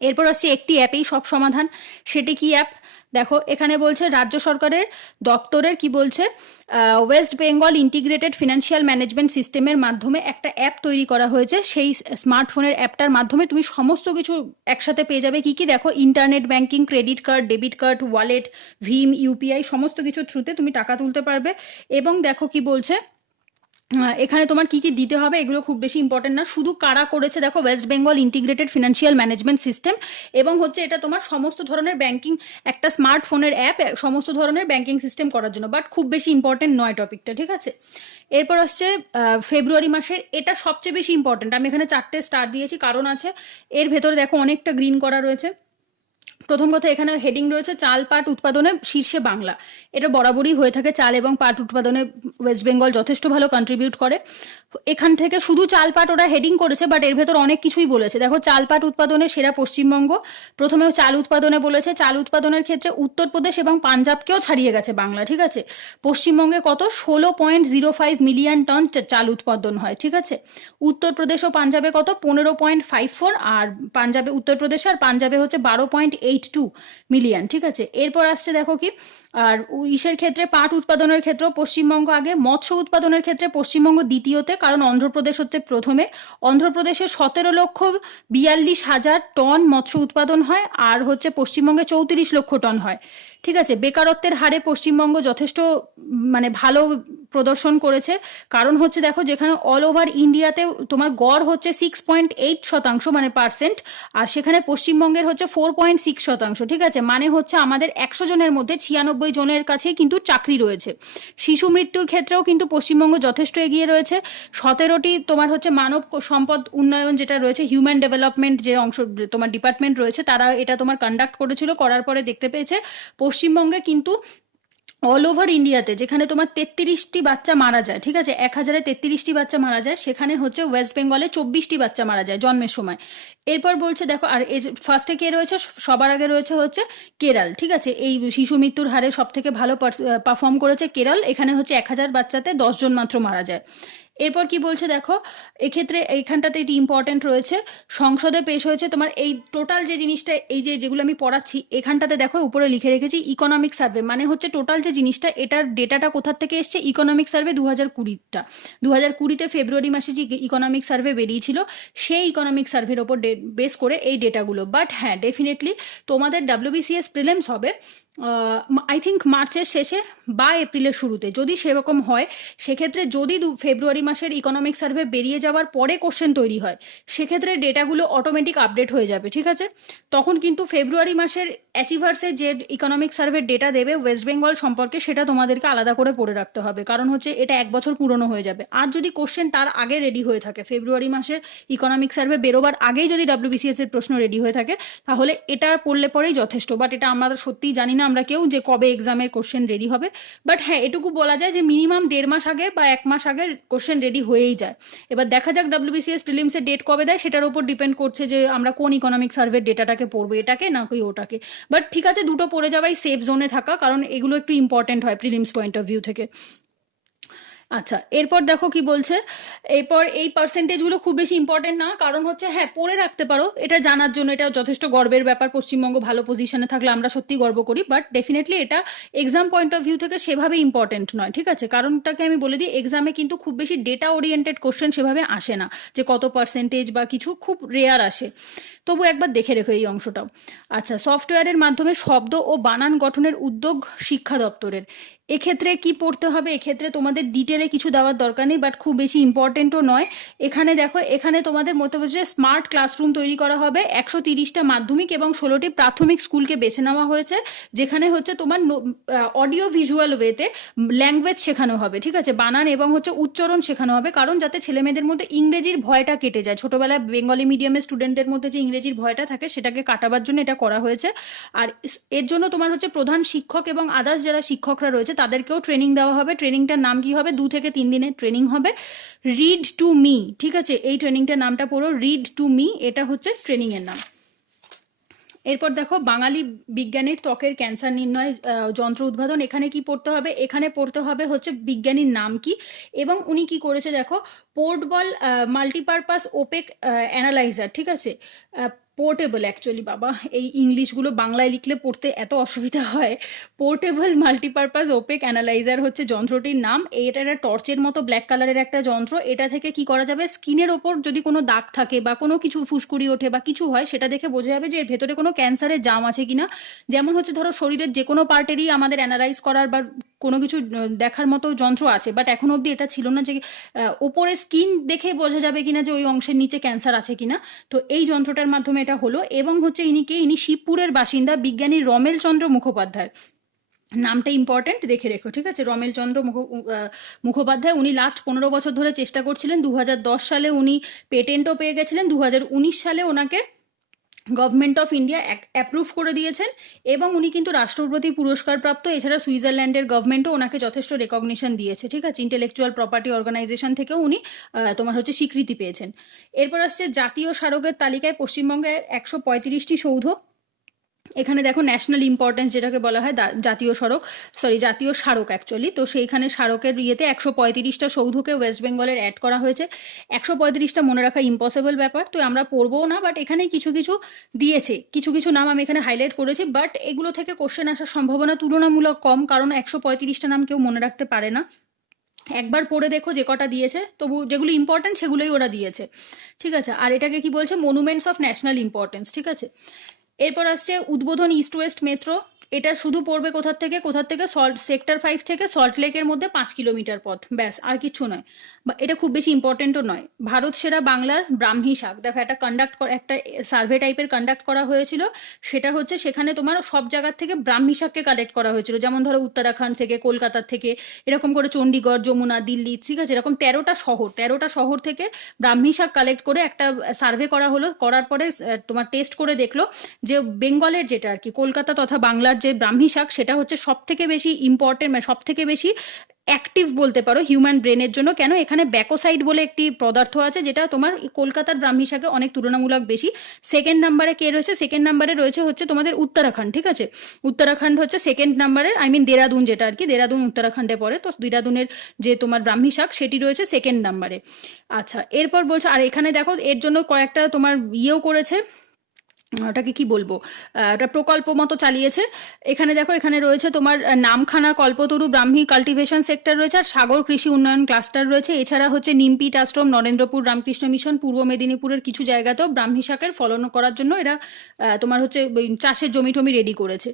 এরপর আসছে একটি অ্যাপেই সব সমাধান, সেটি কি অ্যাপ দেখো, এখানে বলছে রাজ্য সরকারের দপ্তরের কি বলছে, West Bengal integrated financial management সিস্টেমের মাধ্যমে একটা অ্যাপ তৈরি করা হয়েছে। সেই স্মার্টফোনের অ্যাপটার মাধ্যমে তুমি সমস্ত কিছু একসাথে পেয়ে যাবে। কি কি দেখো, internet banking, credit card, debit card, wallet, ভীম, UPI, সমস্ত কিছুর থ্রুতে তুমি টাকা তুলতে পারবে। এবং দেখো কি বলছে, এখানে তোমার কি কি দিতে হবে, এগুলো খুব বেশি ইম্পর্টেন্ট না, শুধু কারা করেছে দেখো, West Bengal integrated financial management system. এবং হচ্ছে এটা তোমার সমস্ত ধরনের ব্যাংকিং, একটা স্মার্টফোনের অ্যাপ সমস্ত ধরনের ব্যাংকিং সিস্টেম করার জন্য, বাট খুব বেশি ইম্পর্টেন্ট নয় টপিকটা, ঠিক আছে। এরপর আসছে ফেব্রুয়ারি মাসের, এটা সবচেয়ে বেশি ইম্পর্টেন্ট, আমি এখানে 4টে স্টার দিয়েছি, কারণ আছে এর ভেতরে দেখো অনেকটা গ্রিন করা রয়েছে। প্রথম কথা, এখানে হেডিং রয়েছে চাল পাট উৎপাদনে শীর্ষে বাংলা। এটা বরাবরই হয়ে থাকে, চাল এবং পাট উৎপাদনে ওয়েস্ট বেঙ্গল যথেষ্ট ভালো কন্ট্রিবিউট করে। এখান থেকে শুধু চাল পাট ওরা হেডিং করেছে, বাট এর ভেতর অনেক কিছুই বলেছে। দেখো, চাল পাট উৎপাদনে সেরা পশ্চিমবঙ্গ, প্রথমেও চাল উৎপাদনে বলেছে, চাল উৎপাদনের ক্ষেত্রে উত্তরপ্রদেশ এবং পাঞ্জাবকেও ছাড়িয়ে গেছে বাংলা, ঠিক আছে। পশ্চিমবঙ্গে কত 16.05 মিলিয়ন টন চাল উৎপাদন হয়, ঠিক আছে। উত্তরপ্রদেশ ও পাঞ্জাবে কত 15.54, আর পাঞ্জাবে, উত্তরপ্রদেশে আর পাঞ্জাবে হচ্ছে 12.8 1.82 মিলিয়ন, ঠিক আছে। এরপর আসছে দেখো কি, আর ইসের ক্ষেত্রে পাট উৎপাদনের ক্ষেত্রেও পশ্চিমবঙ্গ আগে, মৎস্য উৎপাদনের ক্ষেত্রে পশ্চিমবঙ্গ দ্বিতীয়তে, কারণ অন্ধ্রপ্রদেশ হচ্ছে প্রথমে। অন্ধ্রপ্রদেশে 17,42,000 টন মৎস্য উৎপাদন হয়, আর হচ্ছে পশ্চিমবঙ্গে 34 লক্ষ টন হয়, ঠিক আছে। বেকারত্বের হারে পশ্চিমবঙ্গ যথেষ্ট মানে ভালো প্রদর্শন করেছে, কারণ হচ্ছে দেখো যেখানে অল ওভার ইন্ডিয়াতে তোমার গড় হচ্ছে 6.8% মানে পার্সেন্ট, আর সেখানে পশ্চিমবঙ্গের হচ্ছে 4.6%, ঠিক আছে। মানে হচ্ছে আমাদের 100 জনের মধ্যে 96 জনের কাছে কিন্তু চাকরি রয়েছে। শিশু মৃত্যুর ক্ষেত্রেও কিন্তু পশ্চিমবঙ্গ যথেষ্ট এগিয়ে রয়েছে। 17টি তোমার হচ্ছে মানব সম্পদ উন্নয়ন যেটা রয়েছে, হিউম্যান ডেভেলপমেন্ট যে অংশ তোমার ডিপার্টমেন্ট রয়েছে, তারা এটা তোমার কন্ডাক্ট করেছিল, করার পরে দেখতে পেয়েছে পশ্চিমবঙ্গে কিন্তু অল ওভার ইন্ডিয়াতে যেখানে তোমার 33টি বাচ্চা মারা যায়, ঠিক আছে, 1000-এ 33টি বাচ্চা মারা যায়, সেখানে হচ্ছে ওয়েস্ট বেঙ্গলে 24টি বাচ্চা মারা যায় জন্মের সময়। এরপর বলছে দেখো, আর এই ফার্স্টে কে রয়েছে, সবার আগে রয়েছে হচ্ছে কেরল, ঠিক আছে। এই শিশু মৃত্যুর হারে সব থেকে ভালো পারফর্ম করেছে কেরল, এখানে হচ্ছে 1000 বাচ্চাতে 10 জন মাত্র মারা যায়। এরপর কি বলছে দেখো, এক্ষেত্রে এইখানটাতে এটি ইম্পর্টেন্ট রয়েছে, সংসদে পেশ হয়েছে তোমার এই টোটাল যে জিনিসটা, এই যে যেগুলো আমি পড়াচ্ছি এখানটাতে দেখো উপরে লিখে রেখেছি ইকোনমিক সার্ভে, মানে হচ্ছে টোটাল যে জিনিসটা, এটার ডেটাটা কোথার থেকে এসছে, ইকোনমিক সার্ভে 2020টা, 2020-তে ফেব্রুয়ারি মাসে যে ইকোনমিক সার্ভে বেরিয়েছিল, সেই ইকোনমিক সার্ভের ওপর বেস করে এই ডেটাগুলো। বাট হ্যাঁ, ডেফিনেটলি তোমাদের WBCS প্রিলিমস হবে আই থিঙ্ক মার্চের শেষে বা এপ্রিলের শুরুতে, যদি সেরকম হয়, সেক্ষেত্রে যদি ফেব্রুয়ারি মাসের ইকোনমিক সার্ভে বেরিয়ে যাওয়ার পরে কোশ্চেন তৈরি হয়, সেক্ষেত্রে ডেটাগুলো অটোমেটিক আপডেট হয়ে যাবে, ঠিক আছে। তখন কিন্তু ফেব্রুয়ারি মাসের অ্যাচিভার্সের যে ইকোনমিক সার্ভের ডেটা দেবে ওয়েস্ট বেঙ্গল সম্পর্কে, সেটা তোমাদেরকে আলাদা করে পড়ে রাখতে হবে, কারণ হচ্ছে এটা 1 বছর পুরনো হয়ে যাবে। আর যদি কোশ্চেন তার আগে রেডি হয়ে থাকে, ফেব্রুয়ারি মাসের ইকোনমিক সার্ভে বেরোবার আগেই যদি WBCS এর প্রশ্ন রেডি হয়ে থাকে, তাহলে এটা পড়লে পরেই যথেষ্ট। বাট এটা আমরা সত্যিই জানি না আমরা কেউ যে কবে এক্সামের কোশ্চেন রেডি হবে। বাট হ্যাঁ, এটুকু বলা যায় যে মিনিমাম 1.5 মাস আগে বা 1 মাস আগে কোশ্চেন রেডি হয়েই যায়। এবার দেখা যাক WBCS প্রিলিমসের ডেট কবে দেয়, সেটার উপর ডিপেন্ড করছে যে আমরা কোন ইকোনমিক সার্ভের ডেটাটাকে পড়বো, এটাকে না কি ওটাকে। বাট ঠিক আছে, দুটো পড়ে যাওয়াই সেফ জোনে থাকা, কারণ এগুলো একটু ইম্পর্টেন্ট হয় প্রিলিমস পয়েন্ট অফ ভিউ থেকে। আচ্ছা, এরপর দেখো কি বলছে, এরপর এই পার্সেন্টেজগুলো খুব বেশি ইম্পর্টেন্ট না, কারণ হচ্ছে হ্যাঁ পড়ে রাখতে পারো, এটা জানার জন্য এটা যথেষ্ট গর্বের ব্যাপার। পশ্চিমবঙ্গ ভালো পজিশনে থাকলে আমরা সত্যি গর্ব করি, বাট ডেফিনেটলি এটা এক্সাম পয়েন্ট অফ ভিউ থেকে সেভাবে ইম্পর্টেন্ট নয়, ঠিক আছে। কারণটাকে আমি বলে দিই, এক্সামে কিন্তু খুব বেশি ডেটা ওরিয়েন্টেড কোশ্চেন সেভাবে আসে না, যে কত পার্সেন্টেজ বা কিছু, খুব রেয়ার আসে। তবু একবার দেখে রেখো এই অংশটাও। আচ্ছা, সফটওয়্যারের মাধ্যমে শব্দ ও বানান গঠনের উদ্যোগ শিক্ষা দপ্তরের, এক্ষেত্রে কি পড়তে হবে, এক্ষেত্রে তোমাদের ডিটেলে কিছু দেওয়ার দরকার নেই, বাট খুব বেশি ইম্পর্টেন্টও নয়। এখানে দেখো, এখানে তোমাদের মতো হচ্ছে স্মার্ট ক্লাসরুম তৈরি করা হবে, 130টা মাধ্যমিক এবং 16টি প্রাথমিক স্কুলকে বেছে নেওয়া হয়েছে, যেখানে হচ্ছে তোমার অডিও ভিজুয়াল ওয়েতে ল্যাঙ্গুয়েজ শেখানো হবে, ঠিক আছে, বানান এবং হচ্ছে উচ্চারণ শেখানো হবে, কারণ যাতে ছেলেমেয়েদের মধ্যে ইংরেজির ভয়টা কেটে যায়। ছোটবেলায় বেঙ্গলি মিডিয়ামের স্টুডেন্টদের মধ্যে যে ইংরেজির ভয়টা থাকে, সেটাকে কাটাবার জন্য এটা করা হয়েছে। আর এর জন্য তোমার হচ্ছে প্রধান শিক্ষক এবং আদার্স যারা শিক্ষকরা রয়েছে তাদেরকেও ট্রেনিং দেওয়া হবে। ট্রেনিংটার নাম কি হবে, 2 থেকে 3 দিনের ট্রেনিং হবে, রিড টু মি, ঠিক আছে। এই ট্রেনিংটার নামটা পড়ো, রিড টু মি, এটা হচ্ছে ট্রেনিংয়ের নাম। এরপর দেখো, বাঙালি বিজ্ঞানীর ত্বকের ক্যান্সার নির্ণয় যন্ত্র উদ্ভাবন, এখানে কি পড়তে হবে, এখানে পড়তে হবে হচ্ছে বিজ্ঞানীর নাম কি এবং উনি কি করেছে দেখো, পোর্টেবল মাল্টিপারপাস ওপেক অ্যানালাইজার, ঠিক আছে, পোর্টেবল, অ্যাকচুয়ালি বাবা এই ইংলিশগুলো বাংলায় লিখলে পড়তে এত অসুবিধা হয়। পোর্টেবল মাল্টিপারপাস ওপেক অ্যানালাইজার হচ্ছে যন্ত্রটির নাম। এটা একটা টর্চের মতো ব্ল্যাক কালারের একটা যন্ত্র। এটা থেকে কি করা যাবে, স্কিনের ওপর যদি কোনো দাগ থাকে বা কোনো কিছু ফুসকুড়ি ওঠে বা কিছু হয়, সেটা দেখে বোঝা যাবে যে এর ভেতরে কোনো ক্যান্সারের জাম আছে কিনা। যেমন হচ্ছে ধরো শরীরের যে কোনো পার্টেরই আমাদের অ্যানালাইজ করার বা কোনো কিছু দেখার মতো যন্ত্র আছে, বাট এখন অবধি এটা ছিল না যে ওপরে স্কিন দেখে বোঝা যাবে কিনা যে ওই অংশের নিচে ক্যান্সার আছে কিনা। তো এই যন্ত্রটার মাধ্যমে এটা হলো। এবং হচ্ছে ইনি শিবপুরের বাসিন্দা, বিজ্ঞানী রমেল চন্দ্র মুখোপাধ্যায়, নামটা ইম্পর্টেন্ট, দেখে রেখো, ঠিক আছে। রমেল চন্দ্র মুখোপাধ্যায়, উনি লাস্ট 15 বছর ধরে চেষ্টা করছিলেন। 2010 সালে উনি পেটেন্টও পেয়ে গেছিলেন, 2019 সালে ওনাকে গভর্নমেন্ট অফ ইন্ডিয়া অ্যাপ্রুভ করে দিয়েছেন এবং উনি কিন্তু রাষ্ট্রপতি পুরস্কার প্রাপ্ত। এছাড়া সুইজারল্যান্ডের গভর্নমেন্টও ওনাকে যথেষ্ট রেকগনিশন দিয়েছে, ঠিক আছে। ইন্টেলেকচুয়াল প্রপার্টি অর্গানাইজেশন থেকেও উনি তোমার হচ্ছে স্বীকৃতি পেয়েছেন। এরপর আসছে জাতীয় স্মারকের তালিকায় পশ্চিমবঙ্গের 135টি সৌধ, এখানে দেখো ন্যাশনাল ইম্পর্টেন্স যেটাকে বলা হয় জাতীয় স্মারক অ্যাকচুয়ালি। তো সেইখানে স্মারকের ইয়েতে 135টা সৌধকে ওয়েস্ট বেঙ্গলের অ্যাড করা হয়েছে। 135টা মনে রাখা ইম্পসিবল ব্যাপার, তো আমরা পড়বোও না, বাট এখানে কিছু কিছু দিয়েছে, কিছু কিছু নাম আমি এখানে হাইলাইট করেছি, বাট এগুলো থেকে কোশ্চেন আসার সম্ভাবনা তুলনামূলক কম, কারণ 135টা নাম কেউ মনে রাখতে পারে না। একবার পড়ে দেখো যে কটা দিয়েছে, তবু যেগুলো ইম্পর্টেন্ট সেগুলোই ওরা দিয়েছে, ঠিক আছে। আর এটাকে কি বলছে, মনুমেন্টস অফ ন্যাশনাল ইম্পর্টেন্স, ঠিক আছে। এরপর আসছে উদ্বোধন ইস্ট ওয়েস্ট মেট্রো। এটা শুধু পড়বে কোথার থেকে সেক্টর 5 থেকে সল্ট লেকের মধ্যে 5 কিলোমিটার পথ, ব্যাস, আর কিছু নয়। বা এটা খুব বেশি ইম্পর্টেন্টও নয়। ভারত সেরা বাংলার ব্রাহ্মী শাক, দেখো একটা সার্ভে টাইপের কন্ডাক্ট করা হয়েছিল, সেটা হচ্ছে সেখানে তোমার সব জায়গার থেকে ব্রাহ্মী শাককে কালেক্ট করা হয়েছিল, যেমন ধরো উত্তরাখণ্ড থেকে, কলকাতার থেকে, এরকম করে চণ্ডীগড়, যমুনা, দিল্লি, ঠিক আছে, এরকম 13টা শহর থেকে ব্রাহ্মী শাক কালেক্ট করে একটা সার্ভে করা হলো। করার পরে তোমার টেস্ট করে দেখলো যে বেঙ্গলের যেটা আর কি কলকাতা তথা বাংলার যে ব্রাহ্মী শাক, সেটা হচ্ছে সব থেকে বেশি ইম্পর্টেন্ট, মানে সব থেকে বেশি অ্যাক্টিভ বলতে পারো হিউম্যান ব্রেনের জন্য। কেন, এখানে ব্যাকোসাইড বলে একটি পদার্থ আছে, যেটা তোমার কলকাতার ব্রাহ্মী শাকে অনেক তুলনামূলক বেশি। সেকেন্ড নাম্বারে কে রয়েছে, সেকেন্ড নাম্বারে রয়েছে হচ্ছে তোমাদের উত্তরাখণ্ড, ঠিক আছে। উত্তরাখণ্ড হচ্ছে সেকেন্ড নাম্বারে, দেরাদুন যেটা আর কি, দেরাদুন উত্তরাখণ্ডে পড়ে, তো দেরাদুনের যে তোমার ব্রাহ্মী শাক সেটি রয়েছে সেকেন্ড নাম্বারে। আচ্ছা, এরপর বলছে, আর এখানে দেখো এর জন্য কয়েকটা তোমার ইয়েও করেছে, ওটাকে কি বলবো, ওটা প্রকল্প মতো চালিয়েছে। এখানে দেখো, এখানে রয়েছে তোমার নামখানা কল্পতরু ব্রাহ্মী কাল্টিভেশন সেক্টর রয়েছে, আর সাগর কৃষি উন্নয়ন ক্লাস্টার রয়েছে। এছাড়া হচ্ছে নিমপিট আশ্রম, নরেন্দ্রপুর রামকৃষ্ণ মিশন, পূর্ব মেদিনীপুরের কিছু জায়গাতেও ব্রাহ্মী শাকের ফলন করার জন্য এরা তোমার হচ্ছে চাষের জমি টমি রেডি করেছে।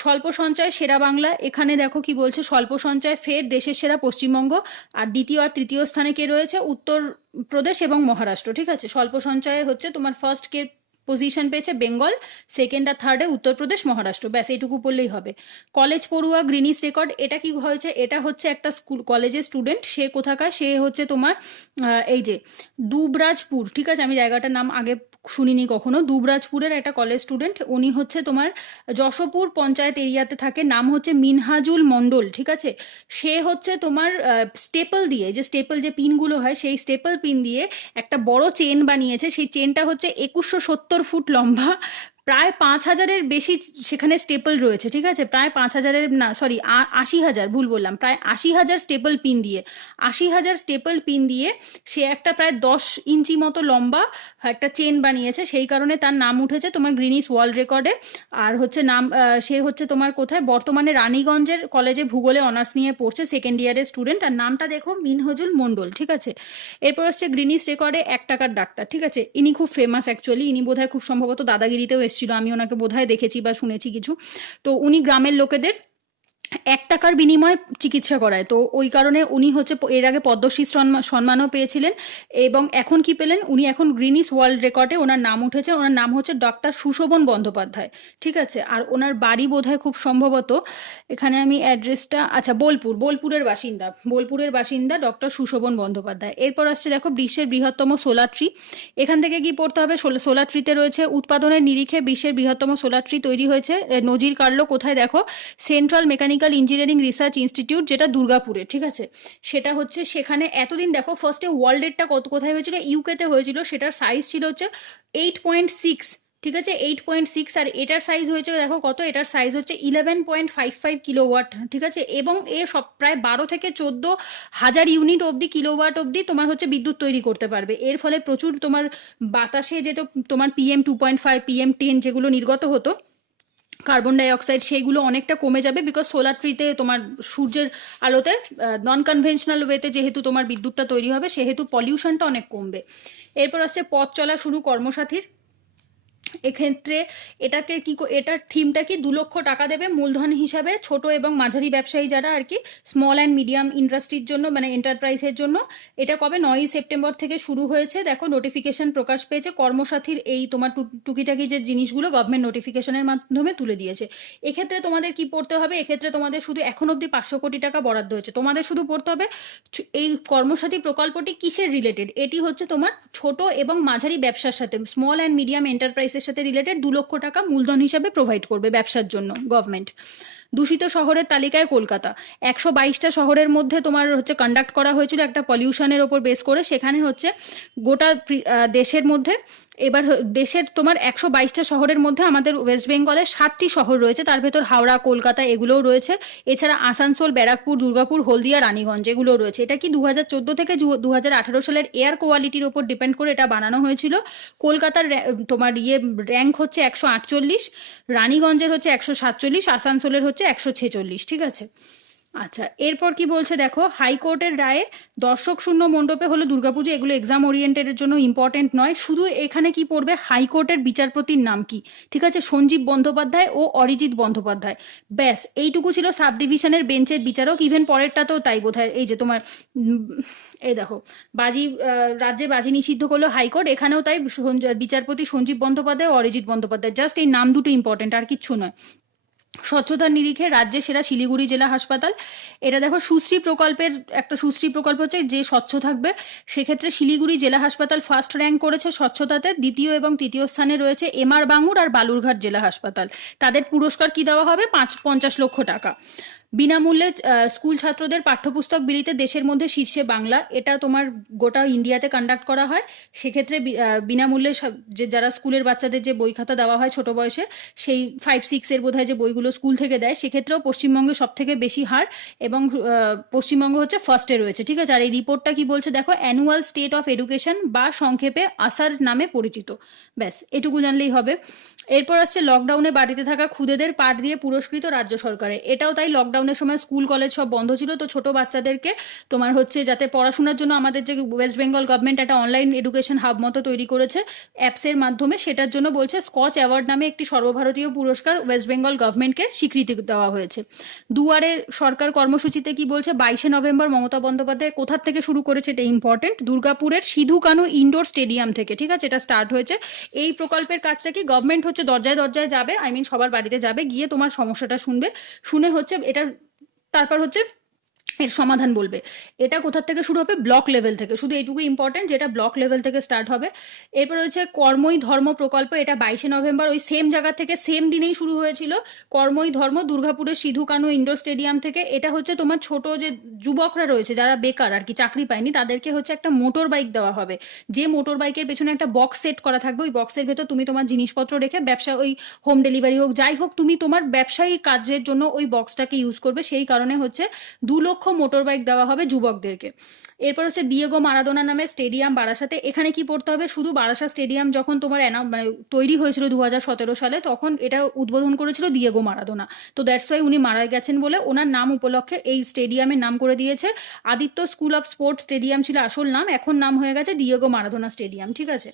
স্বল্প সঞ্চয় সেরা বাংলা, এখানে দেখো কি বলছে, স্বল্প সঞ্চয় ফের দেশের সেরা পশ্চিমবঙ্গ, আর দ্বিতীয় আর তৃতীয় স্থানে কে রয়েছে, উত্তরপ্রদেশ এবং মহারাষ্ট্র, ঠিক আছে। স্বল্প সঞ্চয়ে হচ্ছে তোমার ফার্স্ট কে পজিশন পেয়েছে বেঙ্গল, সেকেন্ড আর থার্ডে উত্তরপ্রদেশ, মহারাষ্ট্র, ব্যাস এইটুকু পড়লেই হবে। কলেজ পড়ুয়া গ্রিনিস রেকর্ড, এটা কি হয়েছে, এটা হচ্ছে একটা কলেজের স্টুডেন্ট, সে কোথাকার, সে হচ্ছে তোমার এই যে দুবরাজপুর, ঠিক আছে, আমি জায়গাটার নাম আগে শুনিনি কখনো, দুবরাজপুরের একটা কলেজ স্টুডেন্ট, উনি হচ্ছে তোমার যশোপুর পঞ্চায়েত এরিয়াতে থাকে, নাম হচ্ছে মিনহাজুল মণ্ডল, ঠিক আছে। সে হচ্ছে তোমার স্টেপল দিয়ে, যে পিনগুলো হয়, সেই স্টেপল পিন দিয়ে একটা বড় চেন বানিয়েছে। সেই চেনটা হচ্ছে 2170 ফুট লম্বা, প্রায় 5000-এর বেশি সেখানে স্টেপল রয়েছে, ঠিক আছে। প্রায় 5000-এর না, সরি 80,000, ভুল বললাম, প্রায় 80,000 স্টেপল পিন দিয়ে, 80,000 স্টেপল পিন দিয়ে সে একটা প্রায় 10 ইঞ্চি মতো লম্বা একটা চেন বানিয়েছে, সেই কারণে তার নাম উঠেছে তোমার গ্রিনিস ওয়ার্ল্ড রেকর্ডে। আর হচ্ছে সে হচ্ছে তোমার কোথায়, বর্তমানে রানীগঞ্জের কলেজে ভূগোলে অনার্স নিয়ে পড়ছে, সেকেন্ড ইয়ারের স্টুডেন্ট, আর নামটা দেখো মিনহাজুল মণ্ডল, ঠিক আছে। এরপর হচ্ছে গ্রিনিস রেকর্ডে 1 টাকার ডাক্তার, ঠিক আছে। ইনি খুব ফেমাস অ্যাকচুয়ালি, ইনি বোধহয় খুব সম্ভবত দাদাগিরিতেও এসেছিল, আমি ওনাকে বোধহয় দেখেছি বা শুনেছি কিছু। তো উনি গ্রামের লোকেদের 1 টাকার বিনিময়ে চিকিৎসা করায়, তো ওই কারণে উনি হচ্ছে এর আগে পদ্মশ্রী সম্মানও পেয়েছিলেন, এবং এখন কি পেলেন, উনি এখন গ্রিনিস ওয়ার্ল্ড রেকর্ডে ওনার নাম উঠেছে। ওনার নাম হচ্ছে ডক্টর সুশোভন বন্দ্যোপাধ্যায়, ঠিক আছে। আর ওনার বাড়ি বোধহয় খুব সম্ভবত, এখানে আমি অ্যাড্রেসটা, আচ্ছা, বোলপুরের বাসিন্দা ডক্টর সুশোভন বন্দ্যোপাধ্যায়। এরপর আসছে দেখো বিশ্বের বৃহত্তম সোলার ট্রি, এখান থেকে কি পড়তে হবে, সোলার ট্রিতে রয়েছে উৎপাদনের নিরিখে বিশ্বের বৃহত্তম সোলার ট্রি তৈরি হয়েছে, নজির কাড়লো কোথায়, দেখো central mechanical engineering research institute, যেটা দুর্গাপুরে, ঠিক আছে। সেটা হচ্ছে সেখানে এতদিন দেখো ফার্স্টে ওয়ার্ল্ডেরটা কোথায় হয়েছিল, ইউকেতে হয়েছিল, সেটার সাইজ ছিল হচ্ছে 8.6, ঠিক আছে, 8.6, আর এটার সাইজ হয়েছে দেখো কত, এটার সাইজ হচ্ছে 11.55 কিলোওয়াট, ঠিক আছে। এবং এ সব প্রায় 12 থেকে 14,000 ইউনিট অবধি, কিলোওয়াট অবধি তোমার হচ্ছে বিদ্যুৎ তৈরি করতে পারবে। এর ফলে প্রচুর তোমার বাতাসে যেত তোমার PM2.5, PM10 যেগুলো নির্গত হতো কার্বন ডাইঅক্সাইড, সেইগুলো অনেকটা কমে যাবে, বিকজ সোলার ট্রিতে তোমার সূর্যের আলোতে নন কনভেনশনাল ওয়েতে যেহেতু তোমার বিদ্যুৎটা তৈরি হবে, সেহেতু পলিউশনটা অনেক কমবে। এরপর আসছে পথ চলা শুরু কর্মসাথীর, এক্ষেত্রে এটার থিমটা কি, 2 লক্ষ টাকা দেবে মূলধন হিসাবে ছোট এবং মাঝারি ব্যবসায়ী যারা আর কি, স্মল অ্যান্ড মিডিয়াম ইন্ডাস্ট্রির জন্য, মানে এন্টারপ্রাইজের জন্য। এটা কবে, 9ই সেপ্টেম্বর থেকে শুরু হয়েছে, দেখো নোটিফিকেশন প্রকাশ পেয়েছে। কর্মসাথীর এই তোমার টুকিটাকি যে জিনিসগুলো গভর্নমেন্ট নোটিফিকেশনের মাধ্যমে তুলে দিয়েছে। এক্ষেত্রে তোমাদের কি পড়তে হবে, এক্ষেত্রে তোমাদের শুধু এখন অবধি 500 কোটি টাকা বরাদ্দ হয়েছে, তোমাদের শুধু পড়তে হবে এই কর্মসাথী প্রকল্পটি কিসের রিলেটেড। এটি হচ্ছে তোমার ছোট এবং মাঝারি ব্যবসার সাথে, স্মল অ্যান্ড মিডিয়াম এন্টারপ্রাইজের সাথে রিলেটেড 2 লক্ষ টাকা মূলধন হিসাবে প্রোভাইড করবে ব্যবসার জন্য গভর্নমেন্ট। দূষিত শহরের তালিকায় কলকাতা। 122টা শহরের মধ্যে তোমার হচ্ছে কন্ডাক্ট করা হয়েছিল একটা পলিউশনের ওপর বেস করে, সেখানে হচ্ছে গোটা দেশের মধ্যে এবার দেশের তোমার 122টা শহরের মধ্যে আমাদের ওয়েস্ট বেঙ্গলের 7টি শহর রয়েছে, তার ভেতর হাওড়া, কলকাতা এগুলোও রয়েছে। এছাড়া আসানসোল, ব্যারাকপুর, দুর্গাপুর, হলদিয়া, রানীগঞ্জ এগুলোও রয়েছে। এটা কি 2014 থেকে 2018 সালের এয়ার কোয়ালিটির ওপর ডিপেন্ড করে এটা বানানো হয়েছিল। কলকাতার তোমার র্যাঙ্ক হচ্ছে 148, রানীগঞ্জের হচ্ছে 147, আসানসোলের হচ্ছে 146, ঠিক আছে। আচ্ছা, এরপর কি বলছে দেখো, হাইকোর্টের রায়ে দর্শক শূন্য মণ্ডপে হলো দুর্গাপুজো, এগুলো এক্সাম ওরিয়েন্টেডের জন্য ইম্পর্টেন্ট নয়। শুধু এখানে কি পড়বে, হাইকোর্টের বিচারপতির নাম কি, ঠিক আছে, সঞ্জীব বন্দ্যোপাধ্যায় ও অরিজিৎ বন্দ্যোপাধ্যায়, ব্যাস এইটুকু ছিল সাব ডিভিশনের বেঞ্চের বিচারক। ইভেন পরেরটাতেও তাই বোধহয়, এই যে তোমার এই দেখো বাজি, রাজ্যে বাজি নিষিদ্ধ করলো হাইকোর্ট, এখানেও তাই বিচারপতি সঞ্জীব বন্দ্যোপাধ্যায় ও অরিজিৎ বন্দ্যোপাধ্যায়, জাস্ট এই নাম দুটো ইম্পর্টেন্ট, আর কিচ্ছু নয়। স্বচ্ছতার নিরিখে রাজ্যের সেরা শিলিগুড়ি জেলা হাসপাতাল। এটা দেখো সুশ্রী প্রকল্পের একটা সুশ্রী প্রকল্প হচ্ছে যে স্বচ্ছ থাকবে, সেক্ষেত্রে শিলিগুড়ি জেলা হাসপাতাল ফার্স্ট র্যাঙ্ক করেছে স্বচ্ছতাতে। দ্বিতীয় এবং তৃতীয় স্থানে রয়েছে এমআর বাঙুর আর বালুরঘাট জেলা হাসপাতাল। তাদের পুরস্কার কি দেওয়া হবে, 50 লক্ষ টাকা। বিনামূল্যে স্কুল ছাত্রদের পাঠ্যপুস্তক বিলিতে দেশের মধ্যে শীর্ষে বাংলা। এটা তোমার গোটা ইন্ডিয়াতে কন্ডাক্ট করা হয়। সেক্ষেত্রে বিনামূল্যে যে যারা স্কুলের বাচ্চাদের যে বই খাতা দেওয়া হয় ছোট বয়সে, সেই 5-6 বোধহয় যে বইগুলো স্কুল থেকে দেয়, সেক্ষেত্রেও পশ্চিমবঙ্গে সব থেকে বেশি হার, এবং পশ্চিমবঙ্গ হচ্ছে ফার্স্টে রয়েছে, ঠিক আছে। আর এই রিপোর্টটা কি বলছে দেখো, অ্যানুয়াল স্টেট অফ এডুকেশন বা সংক্ষেপে আসার নামে পরিচিত, ব্যাস এটুকু জানলেই হবে। এরপর আসছে লকডাউনে বাড়িতে থাকা খুদেদের পাঠ দিয়ে পুরস্কৃত রাজ্য সরকারে। এটাও তাই, লকডাউনের সময় স্কুল কলেজ সব বন্ধ ছিল, তো ছোট বাচ্চাদেরকে তোমার হচ্ছে যাতে পড়াশোনার জন্য আমাদের যে ওয়েস্ট বেঙ্গল গভর্নমেন্ট একটা অনলাইন এডুকেশন হাব মতো তৈরি করেছে অ্যাপসের মাধ্যমে, সেটার জন্য বলছে স্কচ অ্যাওয়ার্ড নামে একটি সর্বভারতীয় পুরস্কার ওয়েস্ট বেঙ্গল গভর্নমেন্টকে স্বীকৃতি দেওয়া হয়েছে। দুয়ারে সরকার কর্মসূচিতে কি বলছে, 22শে নভেম্বর মমতা বন্দ্যোপাধ্যায় কোথার থেকে শুরু করেছে, এটা ইম্পর্টেন্ট, দুর্গাপুরের সিধু কানু ইনডোর স্টেডিয়াম থেকে, ঠিক আছে, এটা স্টার্ট হয়েছে। এই প্রকল্পের কাজটা কি, গভর্নমেন্ট হচ্ছে দরজায় দরজায় যাবে, সবার বাড়িতে যাবে, গিয়ে তোমার সমস্যাটা শুনবে, শুনে হচ্ছে এটা তারপর হচ্ছে এর সমাধান বলবে। এটা কোথা থেকে শুরু হবে, ব্লক লেভেল থেকে, শুধু এইটুকু ইম্পর্টেন্ট যেটা ব্লক লেভেল থেকে স্টার্ট হবে। এরপর হচ্ছে কর্মই ধর্ম প্রকল্প, এটা 22শে নভেম্বর ওই সেম জায়গা থেকে সেম দিনেই শুরু হয়েছিল। কর্মই ধর্ম দুর্গাপুরের সিধু কানু ইনডোর স্টেডিয়াম থেকে। এটা হচ্ছে তোমার ছোট যে যুবকরা রয়েছে যারা বেকার আর কি, চাকরি পায়নি, তাদেরকে হচ্ছে একটা মোটর বাইক দেওয়া হবে, যে মোটর বাইকের পেছনে একটা বক্স সেট করা থাকবে, ওই বক্সের ভেতর তুমি তোমার জিনিসপত্র রেখে ব্যবসা, ওই হোম ডেলিভারি হোক যাই হোক, তুমি তোমার ব্যবসায়িক কাজের জন্য ওই বক্সটাকে ইউজ করবে। সেই কারণে হচ্ছে 2 লক্ষ মোটর বাইক দেওয়া হবে যুবকদেরকে। এরপর হচ্ছে দিয়েগো মারাদোনা নামে স্টেডিয়াম বারাসাতে। এখানে কি পড়তে হবে, শুধু বারাসা স্টেডিয়াম যখন তোমার তৈরি হয়েছিল 2017 সালে, তখন এটা উদ্বোধন করেছিল দিয়েগো মারাদোনা, তো দ্যাটস ওয়াই উনি মারা গেছেন বলে ওনার নাম উপলক্ষে এই স্টেডিয়ামের নাম করে দিয়েছে। Aditya school of sports stadium ছিল আসল নাম, এখন নাম হয়ে গেছে দিয়েগো মারাদোনা স্টেডিয়াম, ঠিক আছে।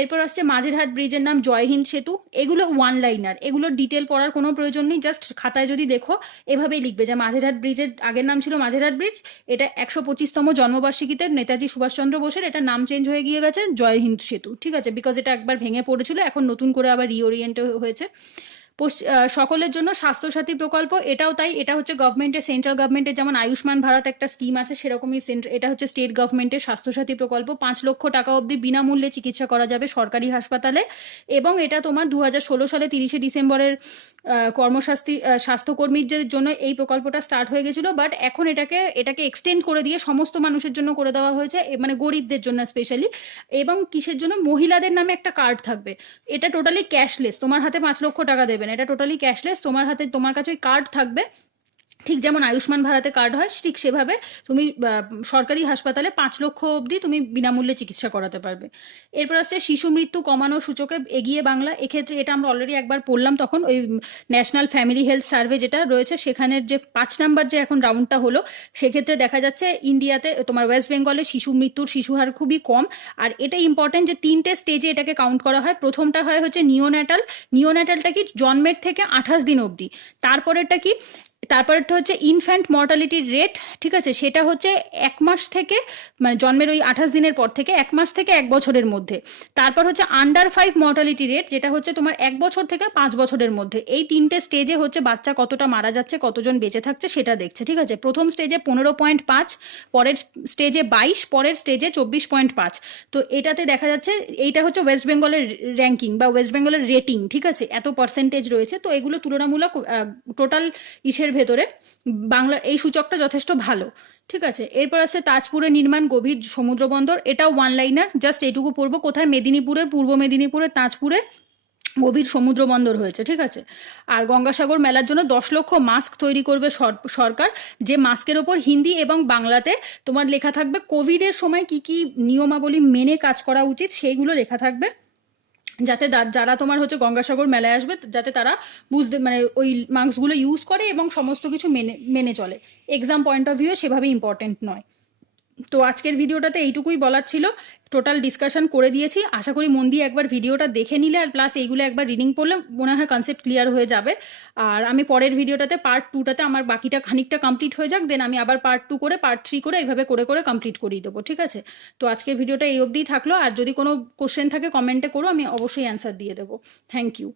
এরপর আসছে মাঝেরহাট ব্রিজের নাম জয়হিন্দ সেতু। এগুলো ওয়ান লাইনার, এগুলো ডিটেল পড়ার কোনো প্রয়োজন নেই, জাস্ট খাতায় যদি দেখো এভাবেই লিখবে যে মাঝেরহাট ব্রিজের আগের নাম ছিল মাঝেরহাট ব্রিজ, এটা 125তম জন্মবার্ষিকীতে নেতাজি সুভাষচন্দ্র বোসের এটা নাম চেঞ্জ হয়ে গিয়ে গেছে জয়হিন্দ সেতু, ঠিক আছে, বিকজ এটা একবার ভেঙে পড়েছিল, এখন নতুন করে আবার রিওরিয়েন্ট হয়েছে। সকলের জন্য স্বাস্থ্যসাথী প্রকল্প, এটাও তাই, এটা হচ্ছে গভর্নমেন্টের, সেন্ট্রাল গভর্নমেন্টের যেমন আয়ুষ্মান ভারত একটা স্কিম আছে, সেরকমই এটা হচ্ছে স্টেট গভর্নমেন্টের স্বাস্থ্যসাথী প্রকল্প। 5 লক্ষ টাকা অবধি বিনামূল্যে চিকিৎসা করা যাবে সরকারি হাসপাতালে। এবং এটা তোমার 2016 সালে 30শে ডিসেম্বরের স্বাস্থ্যকর্মীদের জন্য এই প্রকল্পটা স্টার্ট হয়ে গেছিল, বাট এখন এটাকে এক্সটেন্ড করে দিয়ে সমস্ত মানুষের জন্য করে দেওয়া হয়েছে, মানে গরিবদের জন্য স্পেশালি। এবং কিসের জন্য, মহিলাদের নামে একটা কার্ড থাকবে, এটা টোটালি ক্যাশলেস, তোমার হাতে 5 লক্ষ টাকা দেবে, এটা টোটালি ক্যাশলেস, তোমার কাছে ওই কার্ড থাকবে, ঠিক যেমন আয়ুষ্মান ভারতে কার্ড হয় ঠিক সেভাবে তুমি সরকারি হাসপাতালে 5 লক্ষ অবধি তুমি বিনামূল্যে চিকিৎসা করাতে পারবে। এরপর আসছে শিশু মৃত্যু কমানো সূচকে এগিয়ে বাংলা। এক্ষেত্রে এটা আমরা অলরেডি একবার পড়লাম, তখন ওই ন্যাশনাল ফ্যামিলি হেলথ সার্ভে যেটা রয়েছে সেখানের যে 5 নাম্বার যে এখন রাউন্ডটা হলো, সেক্ষেত্রে দেখা যাচ্ছে ইন্ডিয়াতে তোমার ওয়েস্ট বেঙ্গলে শিশু হার খুবই কম। আর এটা ইম্পর্টেন্ট যে 3টে স্টেজে এটাকে কাউন্ট করা হয়। প্রথমটা হচ্ছে নিওন্যাটালটা কি জন্মের থেকে 28 দিন অবধি, তারপরটা হচ্ছে ইনফ্যান্ট মর্টালিটির রেট, ঠিক আছে, সেটা হচ্ছে 1 মাস থেকে মানে জন্মের ওই 28 দিনের পর থেকে 1 মাস থেকে 1 বছরের মধ্যে। তারপর হচ্ছে আন্ডার 5 মর্টালিটি রেট, যেটা হচ্ছে তোমার 1 বছর থেকে 5 বছরের মধ্যে। এই 3টে স্টেজে হচ্ছে বাচ্চা কতটা মারা যাচ্ছে, কতজন বেঁচে থাকছে সেটা দেখছে, ঠিক আছে। প্রথম স্টেজে 15.5, পরের স্টেজে 22, পরের স্টেজে 24.5। তো এটাতে দেখা যাচ্ছে এইটা হচ্ছে ওয়েস্ট বেঙ্গলের র্যাঙ্কিং বা ওয়েস্ট বেঙ্গলের রেটিং, ঠিক আছে, এত পার্সেন্টেজ রয়েছে। তো এগুলো তুলনামূলক টোটাল ইসের ভেতরে বাংলা এই সূচকটা যথেষ্ট ভালো, ঠিক আছে। এরপর আছে তাজপুরে নির্মাণ গভীর সমুদ্র বন্দর, এটাও ওয়ান লাইনার, জাস্ট এইটুকু পড়বো কোথায়, মেদিনীপুরের পূর্ব মেদিনীপুরের তাজপুরে গভীর সমুদ্র বন্দর হয়েছে, ঠিক আছে। আর গঙ্গাসাগর মেলার জন্য 10 লক্ষ মাস্ক তৈরি করবে সরকার, যে মাস্কের ওপর হিন্দি এবং বাংলাতে তোমার লেখা থাকবে কোভিডের সময় কি কি নিয়মাবলী মেনে কাজ করা উচিত সেইগুলো লেখা থাকবে, যাতে যারা তোমার হচ্ছে গঙ্গাসাগর মেলায় আসবে যাতে তারা বুঝতে মানে ওই মাস্কগুলো ইউজ করে এবং সমস্ত কিছু মেনে চলে। এক্সাম পয়েন্ট অফ ভিউ সেভাবে ইম্পর্টেন্ট নয়। তো আজকের ভিডিওটাতে এইটুকুই বলার ছিল, টোটাল ডিসকাশন করে দিয়েছি। আশা করি মন দিয়ে একবার ভিডিওটা দেখে নিলে আর প্লাস এইগুলো একবার রিডিং পড়লে মনে হয় কনসেপ্ট ক্লিয়ার হয়ে যাবে। আর আমি পরের ভিডিওটাতে পার্ট 2টাতে আমার বাকিটা খানিকটা কমপ্লিট হয়ে যাক, দেন আমি আবার পার্ট 2 করে পার্ট 3 করে এইভাবে করে করে কমপ্লিট করিয়ে দেবো, ঠিক আছে। তো আজকের ভিডিওটা এই অবধিই থাকলো, আর যদি কোনো কোশ্চেন থাকে কমেন্টে করো, আমি অবশ্যই অ্যান্সার দিয়ে দেবো। Thank you.